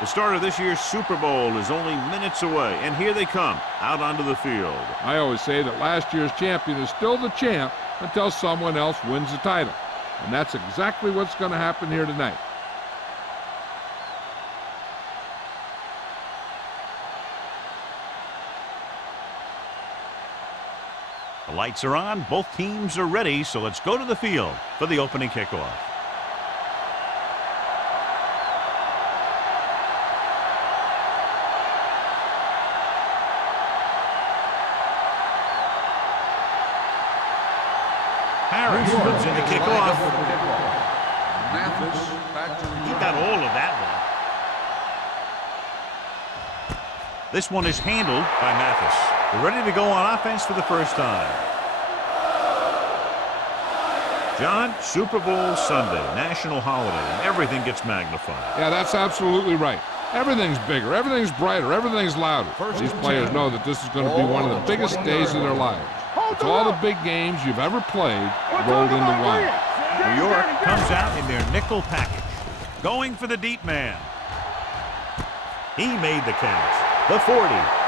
The start of this year's Super Bowl is only minutes away, and here they come, out onto the field. I always say that last year's champion is still the champ until someone else wins the title. And that's exactly what's going to happen here tonight. The lights are on, both teams are ready, so let's go to the field for the opening kickoff. Harris comes in to kick off. He got all of that one. This one is handled by Mathis. They're ready to go on offense for the first time. John, Super Bowl Sunday, national holiday, and everything gets magnified. Yeah, that's absolutely right. Everything's bigger, everything's brighter, everyth's louder. These players know that this is going to be one of the biggest days of their lives. It's all the big games you've ever played rolled into one. New York comes out in their nickel package, going for the deep man. He made the catch. The 40,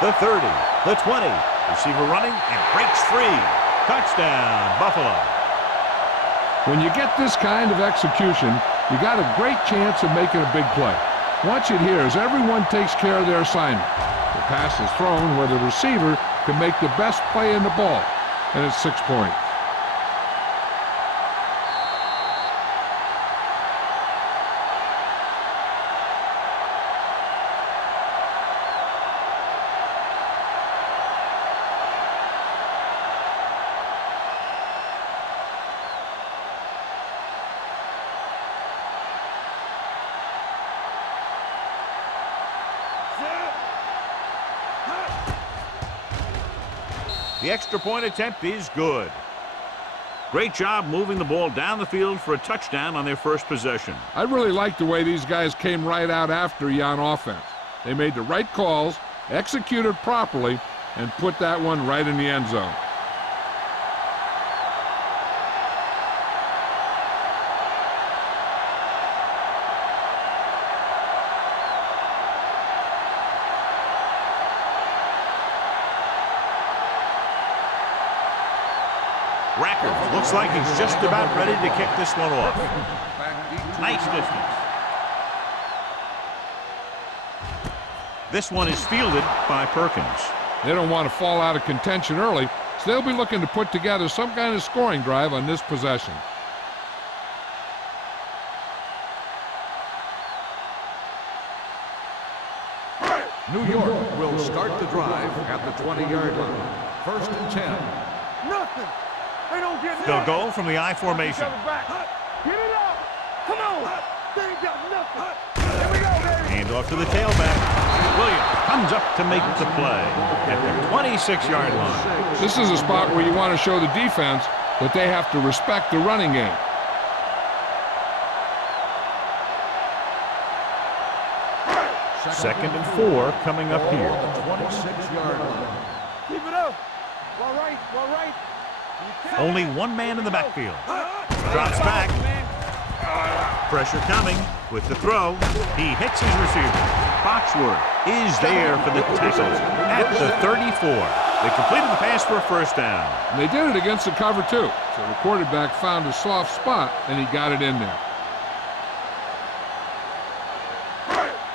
the 30, the 20. Receiver running and breaks free. Touchdown, Buffalo. When you get this kind of execution, you got a great chance of making a big play. Watch it here as everyone takes care of their assignment. The pass is thrown where the receiver can make the best play in the ball, and it's 6 points. The extra point attempt is good. Great job moving the ball down the field for a touchdown on their first possession. I really like the way these guys came right out after you on offense. They made the right calls, executed properly, and put that one right in the end zone. Racker looks like he's just about ready to kick this one off. Nice distance. This one is fielded by Perkins. They don't want to fall out of contention early, so they'll be looking to put together some kind of scoring drive on this possession. New York will start the drive at the 20-yard line. 1st and 10. Nothing. They don't get They'll go from the I formation. Get it up. Come on. They ain't got nothing. Here we go, baby. Hand off to the tailback. Williams comes up to make the play at the 26-yard line. This is a spot where you want to show the defense that they have to respect the running game. Second and 4 coming up here. 26-yard line. Keep it up. All right, all right. Only one man in the backfield. Drops back. Pressure coming with the throw. He hits his receiver. Foxworth is there for the tackle at the 34. They completed the pass for a first down. And they did it against the cover, too. So the quarterback found a soft spot, and he got it in there.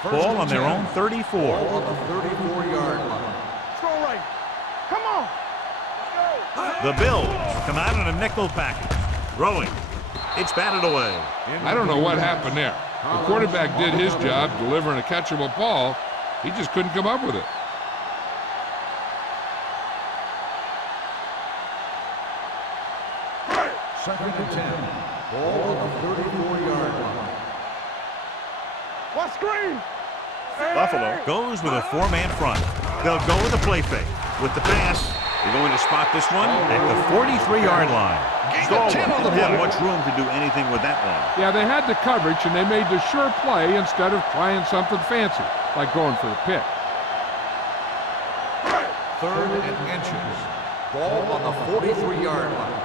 Ball on their own 34. Ball on the 34-yard line. Throw right. Come on. The Bills come out in a nickel package. Throwing. It's batted away. I don't know what happened there. The quarterback did his job delivering a catchable ball. He just couldn't come up with it. Second and 10. Ball on the 34-yard line. What screen? Buffalo goes with a 4-man front. They'll go with a play fake. With the pass, they're going to spot this one at the 43-yard line. Stallworth didn't have much room to do anything with that one. Yeah, they had the coverage, and they made the sure play instead of trying something fancy, like going for the pick. 3rd and inches. Ball on the 43-yard line.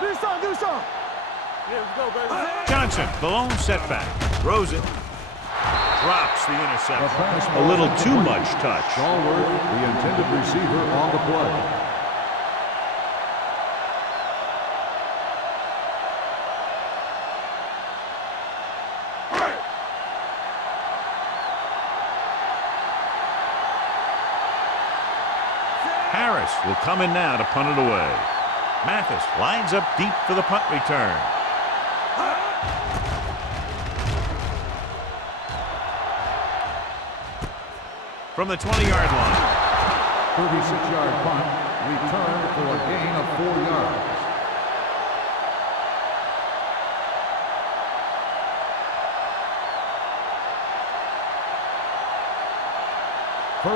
Do something, do something. Yeah, let's go, baby. Johnson, the lone setback. Throws it. drops the interception. pass A little too much touch. Stallworth, the intended receiver, on the play. Harris will come in now to punt it away. Mathis lines up deep for the punt return. From the 20-yard line. 36-yard punt, returned for a gain of 4 yards.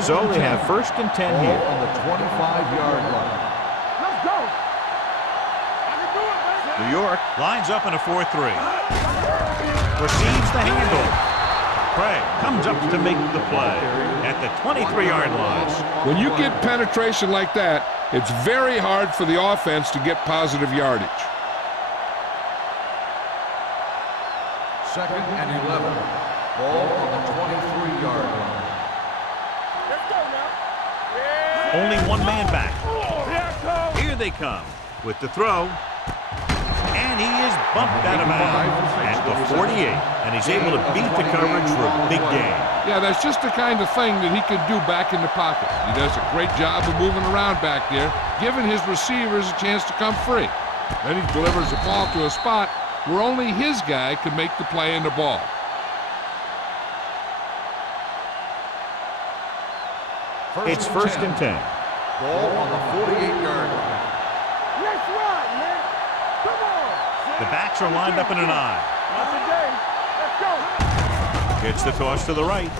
So they have 1st and 10 here. On the 25-yard line. Let's go. I can do it, baby. New York lines up in a 4-3. Receives the handoff. Craig comes up to make the play at the 23-yard line. When you get penetration like that, it's very hard for the offense to get positive yardage. 2nd and 11. Ball on the 23-yard line. Let's go now. Yeah. Only one man back. Here it comes. Here they come with the throw. And he is bumped out of bounds at the 48. And he's able to beat the coverage for a big gain. Yeah, that's just the kind of thing that he could do back in the pocket. He does a great job of moving around back there, giving his receivers a chance to come free. Then he delivers the ball to a spot where only his guy can make the play in the ball. It's 1st and 10. Ball on the 48-yard line. Let's run, man. Come on. The backs are lined up in an I. Not today. Let's go. Gets the toss to the right.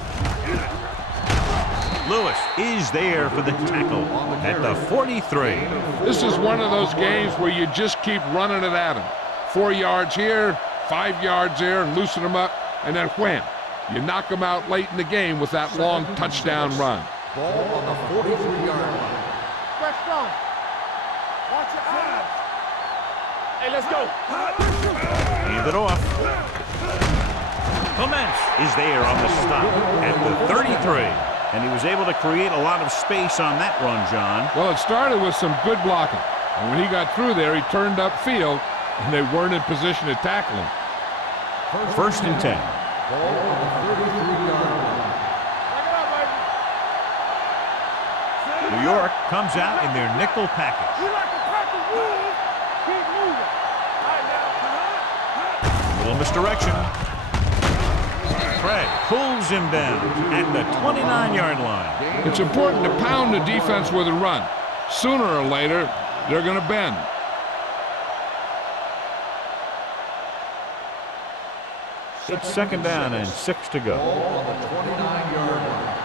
Lewis is there for the tackle at the 43. This is one of those games where you just keep running it at him. 4 yards here, 5 yards there, and loosen them up, and then wham. You knock them out late in the game with that long touchdown run. Ball on the 43-yard line. Press on. Watch your eyes. Hey, let's go. Hand it off. Clements is there on the stop at the 33. And he was able to create a lot of space on that run, John. Well, it started with some good blocking. And when he got through there, he turned upfield, and they weren't in position to tackle him. 1st and 10. Ball on the 33-yard line. Back it up, baby. New York comes out in their nickel package. We like to crack the rules. Keep moving. All right, now. Little misdirection. Craig pulls him down at the 29-yard line. It's important to pound the defense with a run. Sooner or later, they're going to bend. It's 2nd down and 6 to go. Ball on the 29-yard line.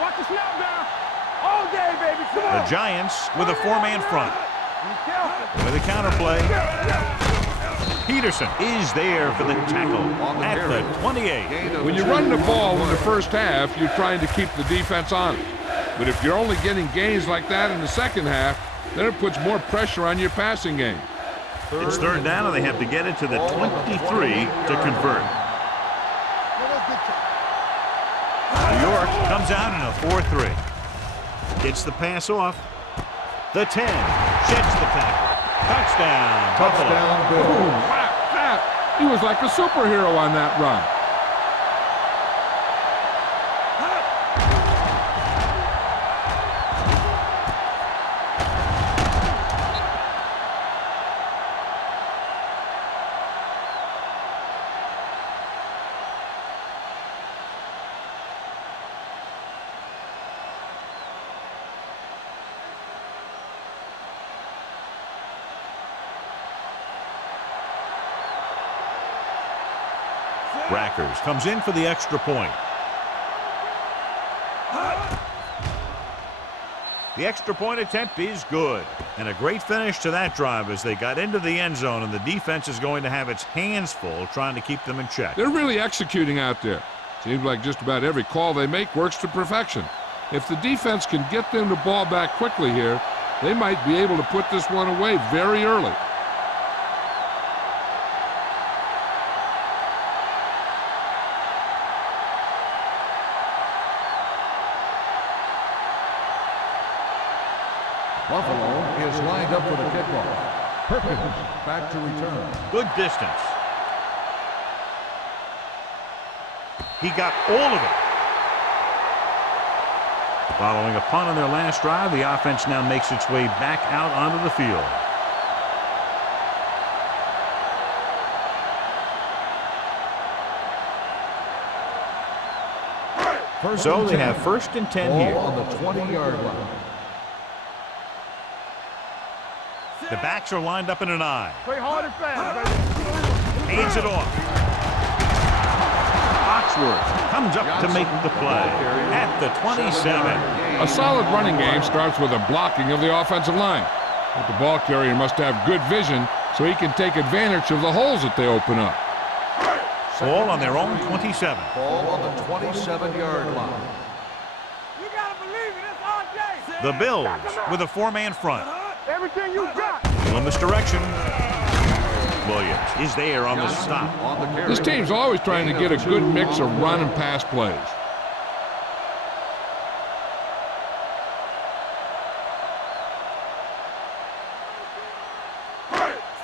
Watch the snap now. All day, baby. Come on. The Giants with a 4-man front. Be careful. With a counterplay. Peterson is there for the tackle at the 28. When you run the ball in the first half, you're trying to keep the defense on it. But if you're only getting gains like that in the second half, then it puts more pressure on your passing game. It's 3rd down, and they have to get it to the 23 to convert. New York comes out in a 4-3. Gets the pass off. The 10. Sheds the tackle. Touchdown, Buffalo. Touchdown, Bills. Wow, he was like a superhero on that run. Rackers comes in for the extra point. The extra point attempt is good. And a great finish to that drive as they got into the end zone, and the defense is going to have its hands full trying to keep them in check. They're really executing out there. Seems like just about every call they make works to perfection. If the defense can get them the ball back quickly here, they might be able to put this one away very early. Buffalo is lined up for the kickoff. Perkins back to return. Good distance. He got all of it. Following a punt on their last drive, the offense now makes its way back out onto the field. So they have 1st and 10 here. On the 20-yard line. The backs are lined up in an I. Play hard and fast, baby. Hands it off. Foxworth comes up to make the play at the 27. A solid running game starts with a blocking of the offensive line. But the ball carrier must have good vision so he can take advantage of the holes that they open up. Ball on their own 27. Ball on the 27-yard line. You gotta believe it. It's our day. The Bills with a 4-man front. Everything you got. In this direction. Williams is there on the stop. On the carry. This team's always trying to get a good mix of run and pass plays.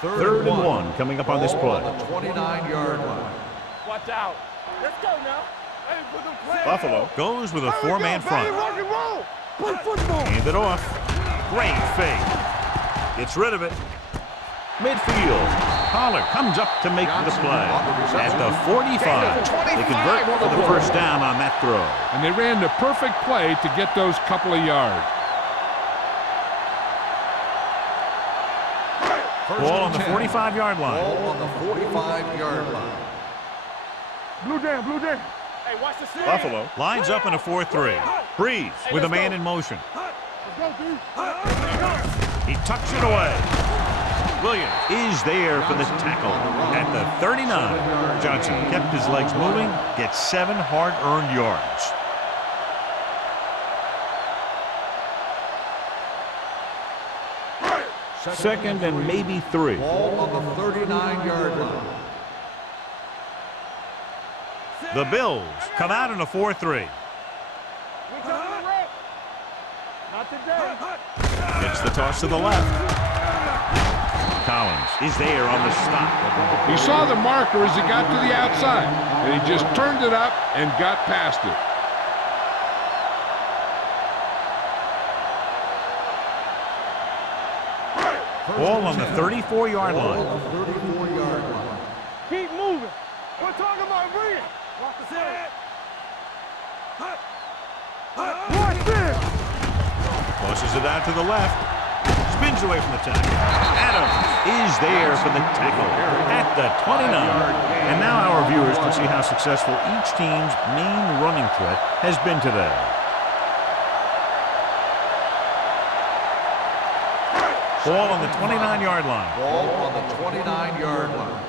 Third and one coming up on this play. On the 29-yard line. Watch out. Let's go now. Hey, put them play. Buffalo goes with a 4-man front. Rock and roll. Play football. Hand it off. Great fake. Gets rid of it. Midfield. Pollard comes up to make the play. At the 45. They convert for the first down on that throw. And they ran the perfect play to get those couple of yards. Ball on the 45-yard line. Ball on the 45-yard line. Blue down, blue down. Hey, watch the scene. Buffalo lines up in a 4-3. Breeze with a man in motion. Let's go, dude. He tucks it away. Williams is there for the tackle at the 39. Johnson kept his legs moving, gets 7 hard-earned yards. Second and maybe 3. Ball on the 39-yard line. The Bills come out in a 4-3. We come to the right. Not today. Gets the toss to the left. Collins is there on the stop. He saw the marker as he got to the outside, and he just turned it up and got past it. Ball on the 34-yard line. 34-yard line. Keep moving. We're talking about bringing. Watch the set. Watch this. Tosses it out to the left. Spins away from the tackle. Adams is there for the tackle at the 29. And now our viewers can see how successful each team's main running threat has been today. Ball on the 29-yard line. Ball on the 29-yard line.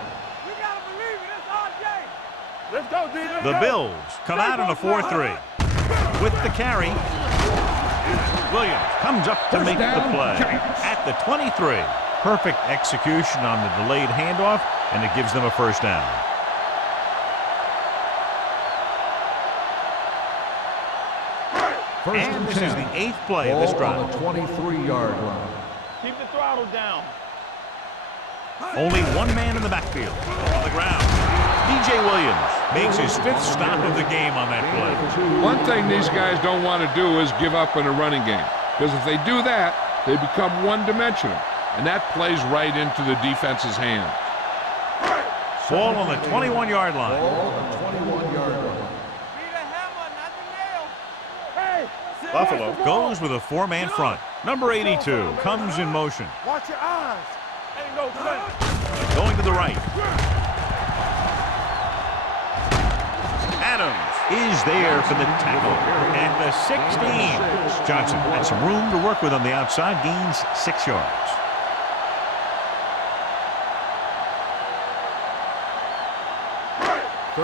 We gotta believe it. It's our day. Let's go, D. Let's The go. Bills come out in a 4-3. With the carry, Williams comes up to make the play at the 23. Perfect execution on the delayed handoff, and it gives them a first down. And this is the 8th play of this Ball drive. on the 23-yard line. Keep the throttle down. Only one man in the backfield. On the ground. DJ Williams makes his 5th stop of the game on that play. One thing these guys don't want to do is give up in a running game, because if they do that, they become one-dimensional, and that plays right into the defense's hands. Ball on the 21-yard line. Ball on the 21-yard line. Be the hammer, not the nail. Hey. Buffalo goes with a 4-man front. Number 82 comes in motion. Watch your eyes. Ain't no play. Going to the right. Adams is there for the tackle at the 16. Johnson had some room to work with on the outside, gains 6 yards.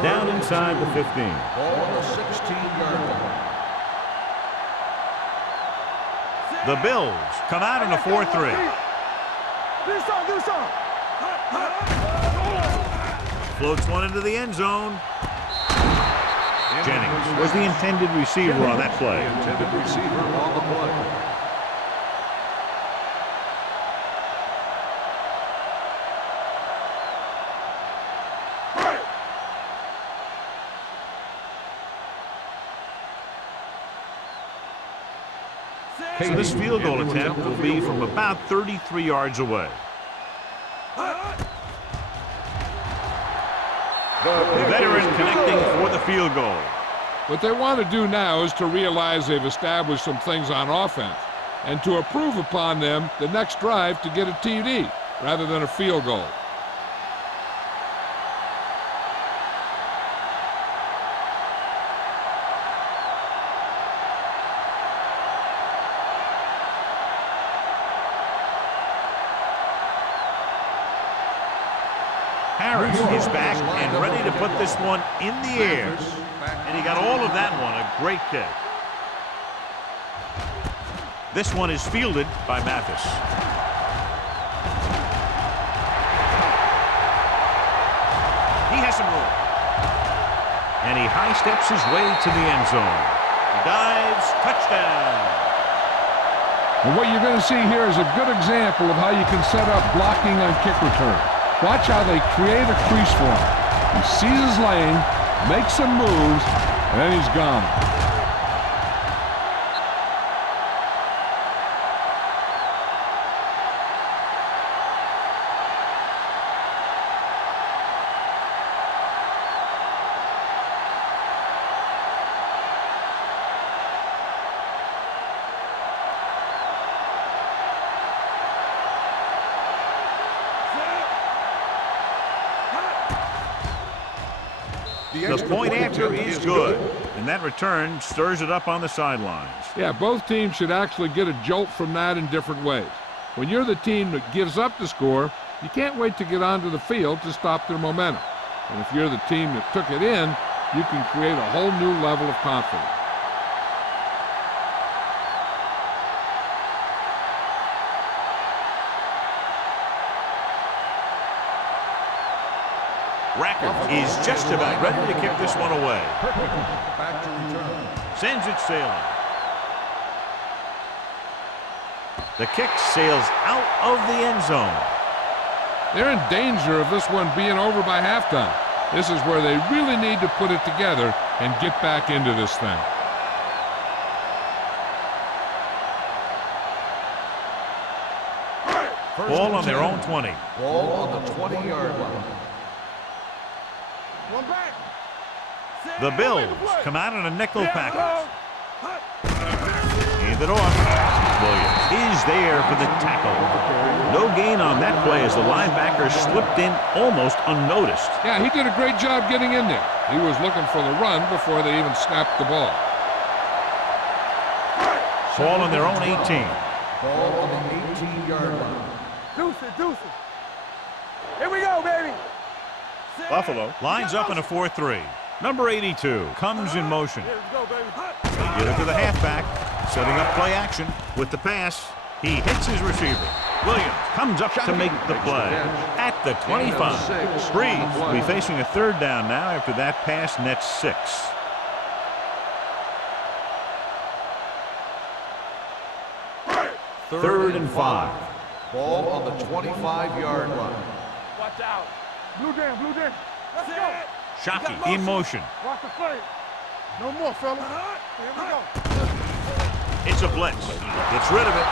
Down inside the 15. Ball on the 16-yard line. The Bills come out in a 4-3. Do something. Floats one into the end zone. Jennings was the intended receiver on that play. The intended receiver on the play. So this field goal attempt will be from about 33 yards away. The veteran connecting for the field goal. What they want to do now is to realize they've established some things on offense and to improve upon them the next drive to get a TD rather than a field goal. Harris is back and ready to put this one in the air. And he got all of that one, a great kick. This one is fielded by Mathis. He has some room. And he high steps his way to the end zone. He dives, touchdown. And what you're going to see here is a good example of how you can set up blocking on kick return. Watch how they create a crease for him. He sees his lane, makes some moves, and then he's gone. The point after is good, and that return stirs it up on the sidelines. Yeah, both teams should actually get a jolt from that in different ways. When you're the team that gives up the score, you can't wait to get onto the field to stop their momentum. And if you're the team that took it in, you can create a whole new level of confidence. Rackard is just about ready to kick this one away. Back to return. Sends it sailing. The kick sails out of the end zone. They're in danger of this one being over by halftime. This is where they really need to put it together and get back into this thing. Ball on their own 20. Ball on the 20-yard line. One back. The Bills come out in a nickel package. Hand it off. Williams is there for the tackle. No gain on that play as the linebacker slipped in almost unnoticed. Yeah, he did a great job getting in there. He was looking for the run before they even snapped the ball. Ball on their own 18. Ball on the 18-yard line. Deuces. Here we go, baby. Buffalo lines up in a 4-3. Number 82 comes in motion. Here we go, baby. They give it to the halfback, setting up play action with the pass. He hits his receiver. Williams comes up to make the play at the 25. Breeze will be facing a third down now after that pass nets 6. Third and 5. Ball on the 25-yard line. Watch out. Blue jam. Let's go. Shockey in motion. Watch the play. No more, fella. Here we go. It's a blitz. Gets rid of it.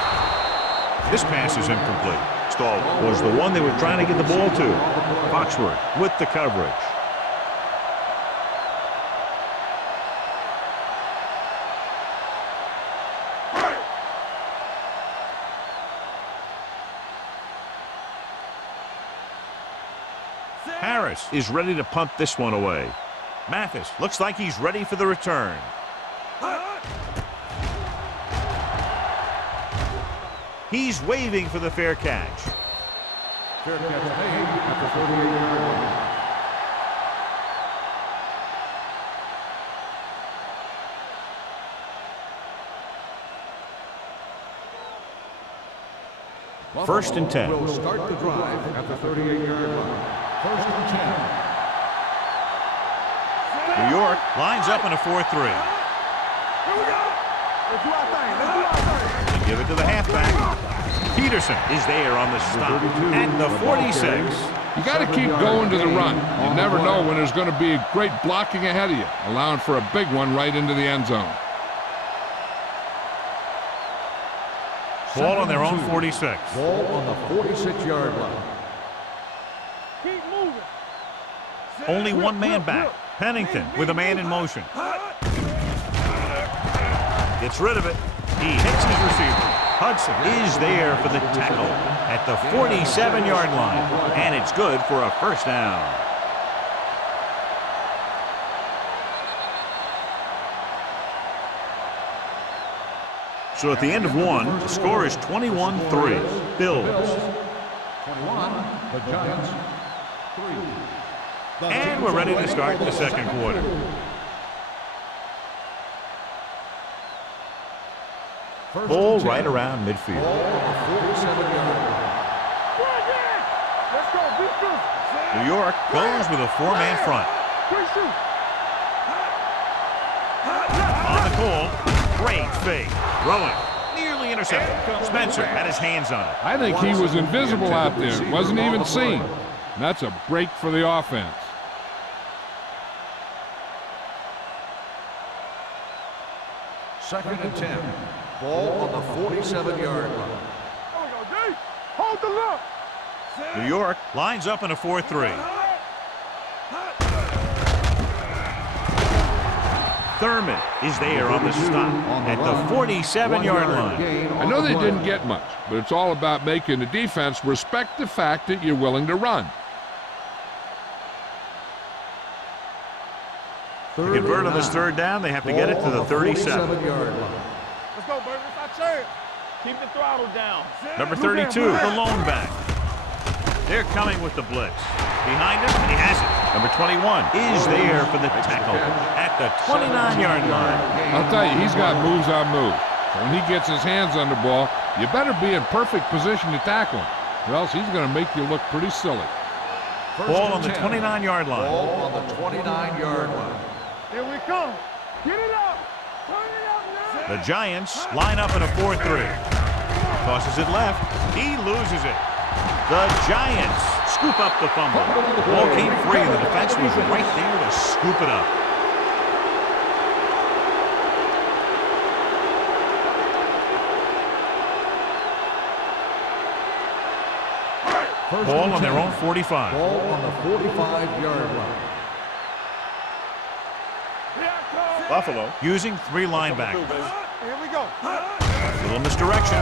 This pass is incomplete. Stahl was the one they were trying to get the ball to. Foxworth with the coverage. Harris is ready to punt this one away. Mathis looks like he's ready for the return. He's waving for the fair catch. Fair catch made at the 38-yard line. First and 10. Will start the drive at the 38-yard line. First and 10. New York lines up in a 4-3. Here we go. Let's do our thing. They give it to the halfback. Peterson is there on the stop at the 46. You got to keep going to the run. You never know when there's going to be great blocking ahead of you, allowing for a big one right into the end zone. Ball on their own 46. Ball on the 46-yard line. Keep moving. Only one man back. Pennington with a man in motion. Gets rid of it. He hits his receiver. Hudson is there for the tackle at the 47-yard line, and it's good for a first down. So at the end of one, the score is 21-3. Bills. 21, the Giants. 3. And we're ready to start the second quarter. Ball right around midfield. Ball on the 47-yard line. Let's go. Defense. New York goes with a four-man front. Quick shoot. On the call, great fake. Throwing, nearly intercepted. Spencer had his hands on it. I think he was invisible out there. Wasn't even seen. And that's a break for the offense. Second and 10. Ball on the 47-yard line. There we go, D. Hold the look. New York lines up in a 4-3. Thurman is there on the stop at the 47-yard line. I know they didn't get much, but it's all about making the defense respect the fact that you're willing to run. To convert on this third down, they have to get it to the 37. Let's go, Burgers. I chance. Keep the throttle down. Number 32, the lone back. They're coming with the blitz. Behind him, and he has it. Number 21 is there for the tackle at the 29-yard line. I'll tell you, he's got moves on moves. So when he gets his hands on the ball, you better be in perfect position to tackle him, or else he's going to make you look pretty silly. Ball on the 29-yard line. Ball on the 29-yard line. Here we come. Get it up. Turn it up now. The Giants line up in a 4-3. Tosses it left. He loses it. The Giants scoop up the fumble. The ball came free, and the defense was right there to scoop it up. Ball on their own 45. Ball on the 45-yard line. Buffalo using three linebackers. Here we go. Little misdirection.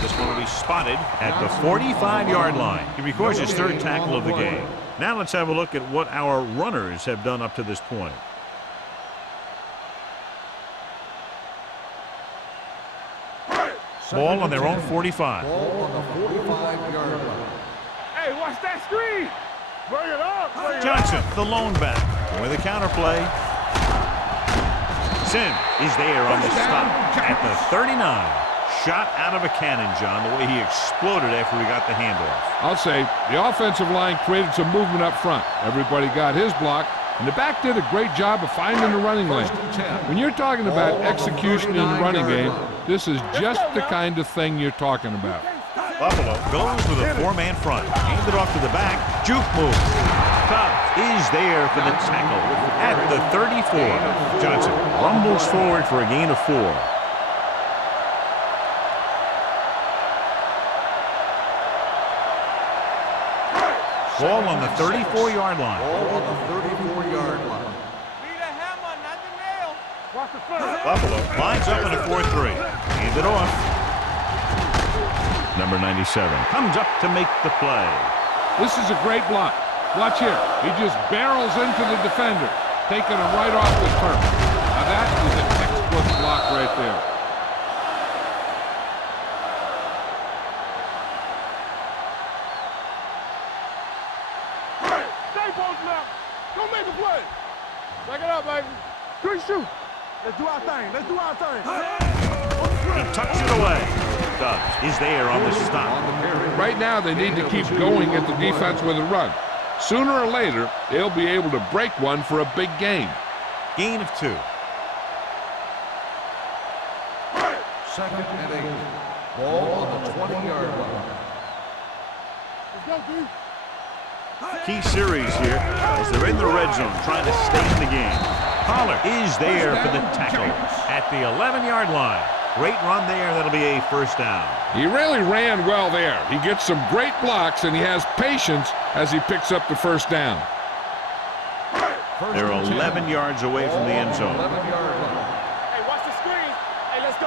This one will be spotted at the 45-yard line. He records his third tackle of the game. Now let's have a look at what our runners have done up to this point. Ball on their own 45. Ball on the 45-yard line. Hey, watch that screen. Bring it up. Bring it Johnson, up. the lone back, with a counterplay. Sim is there on the stop at the 39. Shot out of a cannon, John, the way he exploded after he got the handoff. I'll say the offensive line created some movement up front. Everybody got his block, and the back did a great job of finding the running lane. When you're talking about execution in the running game, this is just the kind of thing you're talking about. Buffalo goes with a four-man front. Hands it off to the back. Juke move. Cobb is there for the tackle at the 34. Johnson rumbles forward for a gain of 4. Ball on the 34-yard line. Ball on the 34-yard line. Be the hammer, not the nail. Watch the foot. Buffalo lines up in a 4-3. Hand it off. Number 97 comes up to make the play. This is a great block. Watch here. He just barrels into the defender, taking him right off the turf. Now that is a textbook block right there. Stay posted up. Go make a play. Back it up, baby. Quick shoot. Let's do our thing. Let's do our thing. He tucks it away. Dobbs is there on the stop. Right now, they need to keep going at the defense with a run. Sooner or later, they'll be able to break one for a big game. Gain of 2. Second and 8. Ball on the 20-yard line. Let's go, dude. Key series here as they're in the red zone trying to stay in the game. Pollard is there for the tackle at the 11-yard line. Great run there. That'll be a first down. He really ran well there. He gets some great blocks, and he has patience as he picks up the first down. They're 11 yards away from the end zone. Hey, watch the screen. Hey, let's go.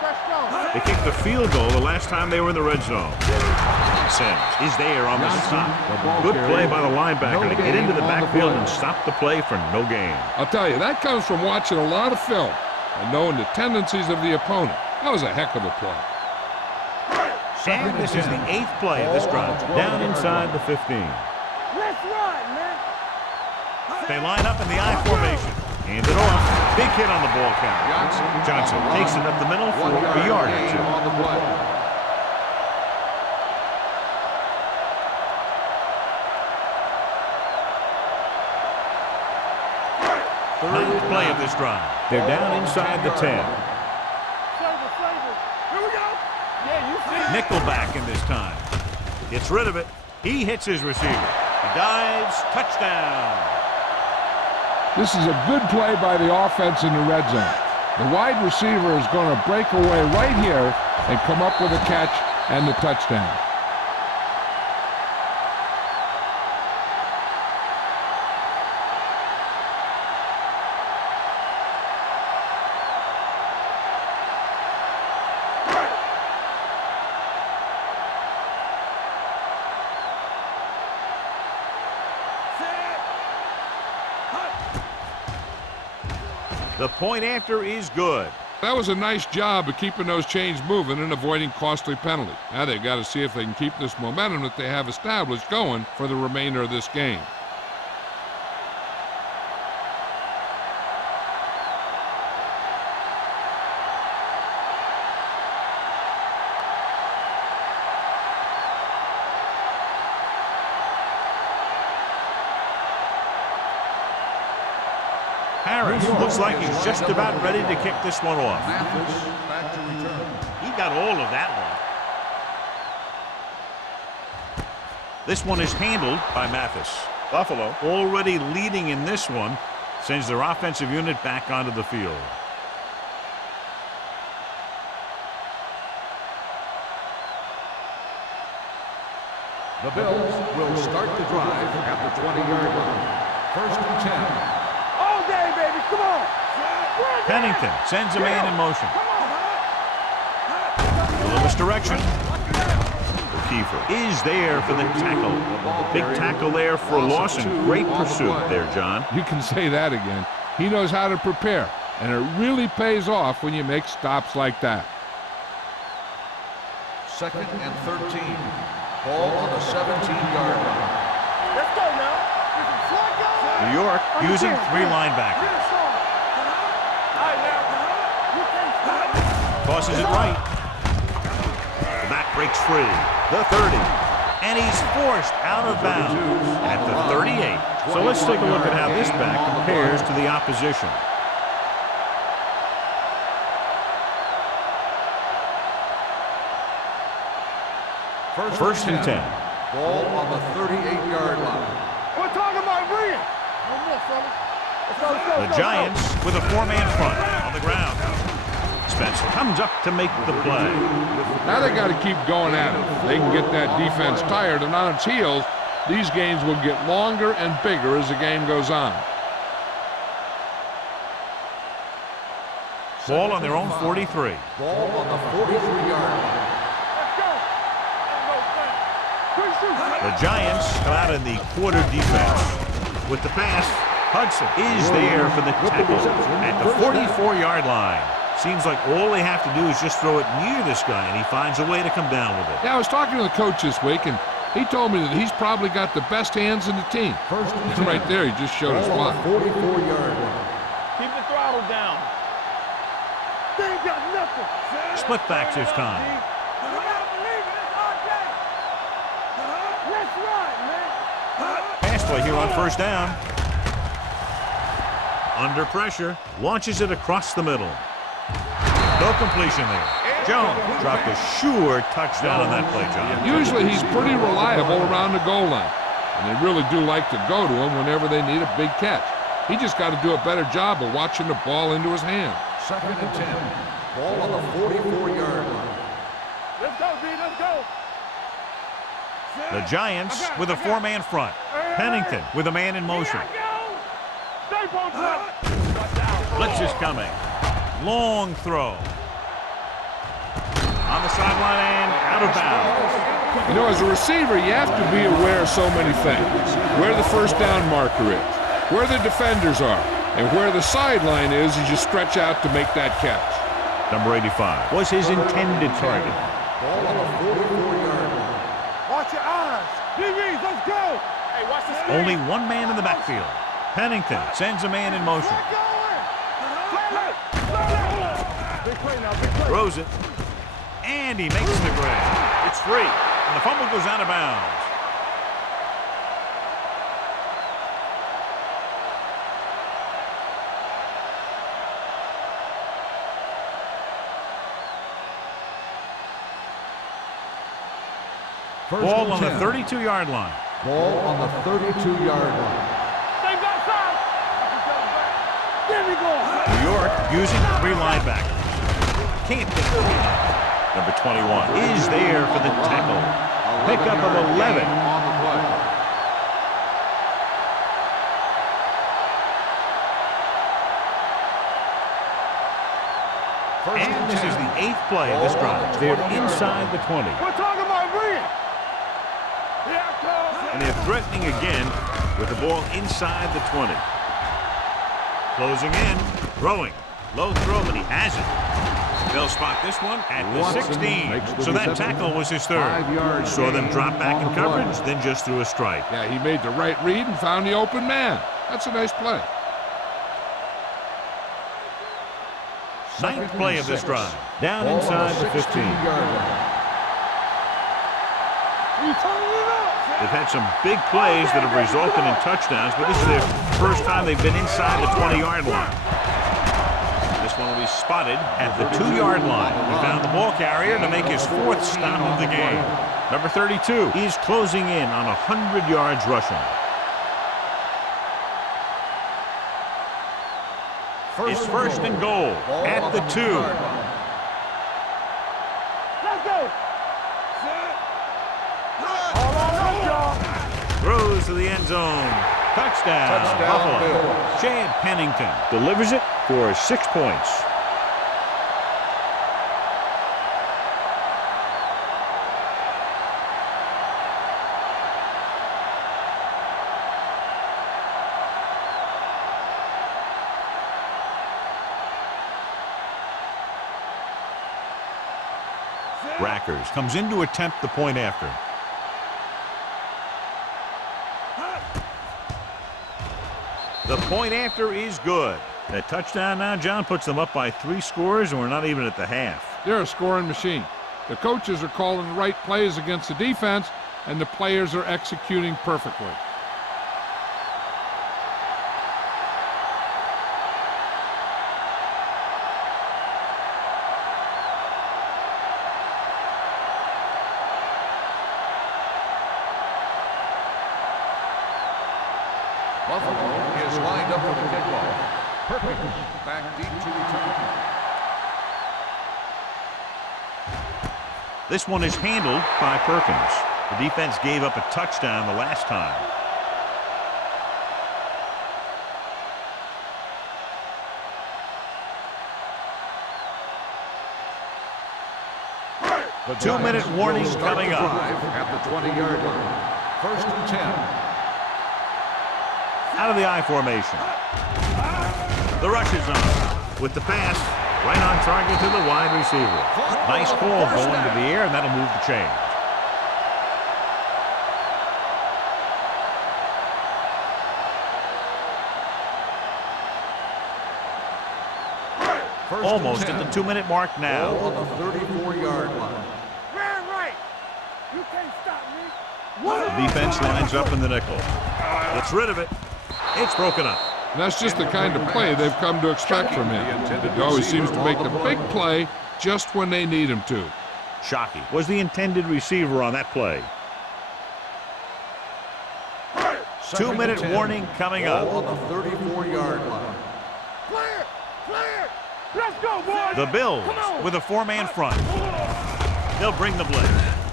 Fresh down. They kicked the field goal the last time they were in the red zone. Sims is there on the stop. Good play by the linebacker to get into the backfield and stop the play for no gain. I'll tell you, that comes from watching a lot of film and knowing the tendencies of the opponent. That was a heck of a play. And this is the 8th play of this drive. Down inside the 15. Let's run, man. They line up in the I formation. Hand it off. Big hit on the ball carrier. Johnson takes it up the middle for a yard or two. On the play. Ninth play of this drive. They're down inside the 10. Here we go. Yeah, you see. Nickelback in this time. Gets rid of it. He hits his receiver. He dives. Touchdown. This is a good play by the offense in the red zone. The wide receiver is going to break away right here and come up with a catch and the touchdown. The point after is good. That was a nice job of keeping those chains moving and avoiding costly penalties. Now they've got to see if they can keep this momentum that they have established going for the remainder of this game. Harris looks like he's just about ready to kick this one off. Mathis back to return. He got all of that one. This one is handled by Mathis. Buffalo already leading in this one, sends their offensive unit back onto the field. The Bills will start the drive at the 20-yard line. First and 10. All day, baby. Come on. Pennington sends a man in motion. A little misdirection. Kiefer is there for the tackle. Big tackle there for a loss and great pursuit there, John. You can say that again. He knows how to prepare, and it really pays off when you make stops like that. Second and 13. Ball on the 17-yard line. Let's go now. New York using 3 linebackers. Tosses it right. The back breaks free. The 30. And he's forced out of bounds at the 38. So let's take a look at how this back compares to the opposition. First and 10. Ball on the 38-yard line. We're talking about Rhea. No more, fellas. Let's go, let's go, The let's go, Giants with a 4-man front on the ground. Spencer comes up to make the play. Now they got to keep going at it. They can get that defense tired, and on its heels, these games will get longer and bigger as the game goes on. Ball on their own 43. Ball on the 43-yard line. The Giants come out in the quarter defense. With the pass, Hudson is there for the tackle at the 44-yard line. Seems like all they have to do is just throw it near this guy, and he finds a way to come down with it. Yeah, I was talking to the coach this week, and he told me that he's probably got the best hands in the team. First and 10. Right there, he just showed his Ball on spot. the 44-yard line. Keep the throttle down. They ain't got nothing. Split backs this time. Let's run, man. Pass play here on first down. Under pressure, launches it across the middle. No completion there. Jones dropped a sure touchdown on that play, John. Usually he's pretty reliable around the goal line, and they really do like to go to him whenever they need a big catch. He just got to do a better job of watching the ball into his hand. Second and 10. Ball on the 44-yard line. Let's go, B. Let's go. The Giants with a four-man front. Pennington with a man in motion. Stay posted up. Blitz is coming. Long throw. On the sideline and out of bounds. You know, as a receiver, you have to be aware of so many things. Where the first down marker is, where the defenders are, and where the sideline is as you stretch out to make that catch. Number 85 was his intended target. Ball on the 44-yard line. Watch your eyes. DBs, let's go. Hey, watch the screen. Only one man in the backfield. Pennington sends a man in motion. Get going. Big play now, big play. Throws it. And he makes the grab. It's free. And the fumble goes out of bounds. Ball on the 32-yard line. Ball on the 32-yard line. Stay backside. There we go. New York using three linebackers. Can't get it. Number 21 is there for the tackle. Pickup of 11. On the play. And this is the 8th play of this drive. They're inside the 20. We're talking about bringing. And they're threatening again with the ball inside the 20. Closing in, throwing. Low throw, but he has it. They'll spot this one at the 16. So that tackle was his third. Saw them drop back in coverage, then just threw a strike. Yeah, he made the right read and found the open man. That's a nice play. 9th play of this drive. Down inside the 15. They've had some big plays that have resulted in touchdowns, but this is their first time they've been inside the 20-yard line. This one will be spotted at the 2-yard line. He found the ball carrier to make his 4th stop of the game. Number 32, he's closing in on 100 yards rushing. It's first and goal at the 2. Let's go. Throws to the end zone. Touchdown, Buffalo. Bills. Chad Pennington delivers it for 6 points. Rackers comes in to attempt the point after. The point after is good. That touchdown now, John, puts them up by 3 scores, and we're not even at the half. They're a scoring machine. The coaches are calling the right plays against the defense, and the players are executing perfectly. Buffalo is lined up for the kickoff. Perkins back deep to return. This one is handled by Perkins. The defense gave up a touchdown the last time. The 2-minute warning will start coming the up. drive at the 20-yard line. First and 10. Out of the I formation. The rush is on with the pass right on target to the wide receiver. Nice call going to the air, and that'll move the chain. Almost at the 2-minute mark now. Ball on the 34-yard line. Man right. You can't stop me. The defense lines up in the nickel. Gets rid of it. It's broken up. And that's just the kind of play they've come to expect from him. He always seems to make the big play just when they need him to. Shockey was the intended receiver on that play. 2-minute warning coming Ball up. on the 34-yard line. Clear. Clear. Let's go, The Bills with a four-man front. They'll bring the blitz.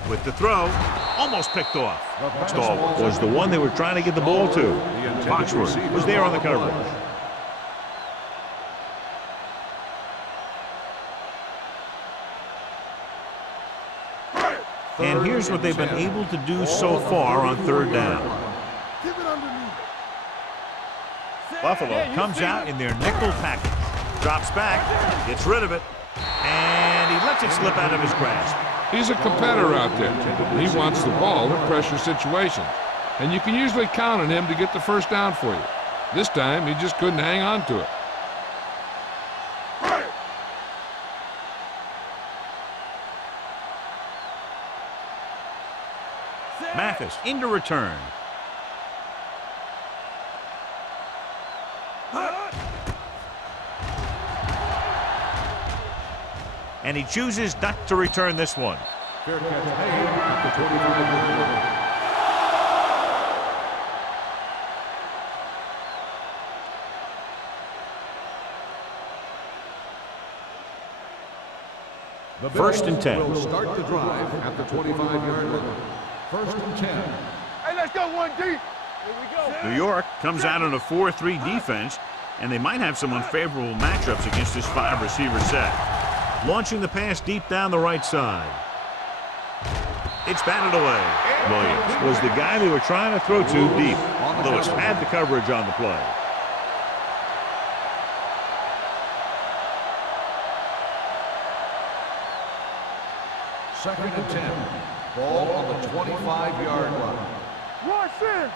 With the throw, almost picked off. Stall was the one they were trying to get the ball to. Foxworth was there on the coverage. And here's what they've been able to do so far on third down. Buffalo comes out in their nickel package. Drops back, gets rid of it, and he lets it slip out of his grasp. He's a competitor out there. He wants the ball in pressure situations. And you can usually count on him to get the first down for you. This time, he just couldn't hang on to it. Mathis into return. And he chooses not to return this one. Fair catch made at the 25-yard line. The First and 10. Will start the drive at the 25-yard line. First and 10. Hey, let's go 1 deep. Here we go. New York comes out on a 4-3 defense, and they might have some unfavorable matchups against this 5-receiver set. Launching the pass deep down the right side. It's batted away. Williams was the guy they were trying to throw to deep. Lewis had the coverage on the play. Second and 10. Ball on the 25-yard line. Rush in.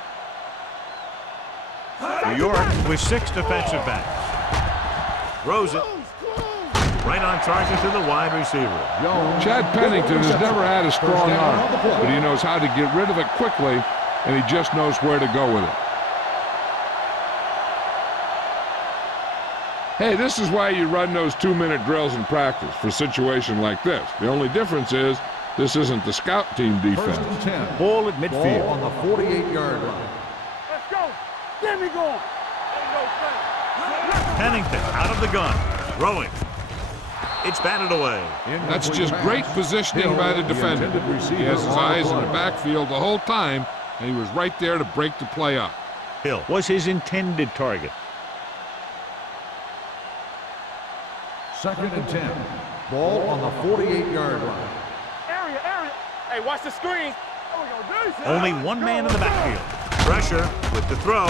New York with 6 defensive backs. Throws it. Right on target to the wide receiver. Chad Pennington has never had a strong arm, but he knows how to get rid of it quickly, and he just knows where to go with it. Hey, this is why you run those 2-minute drills in practice for a situation like this. The only difference is this isn't the scout team defense. First and 10. Ball at midfield. Ball on the 48-yard line. Let's go. Get me going. Pennington out of the gun. Throwing. It's batted away. That's just great positioning by the defender. He has his eyes in the backfield the whole time, and he was right there to break the play up. Hill was his intended target. Second and 10. Ball on the 48-yard line. Area. Hey, watch the screen. Only one man in the backfield. Pressure with the throw.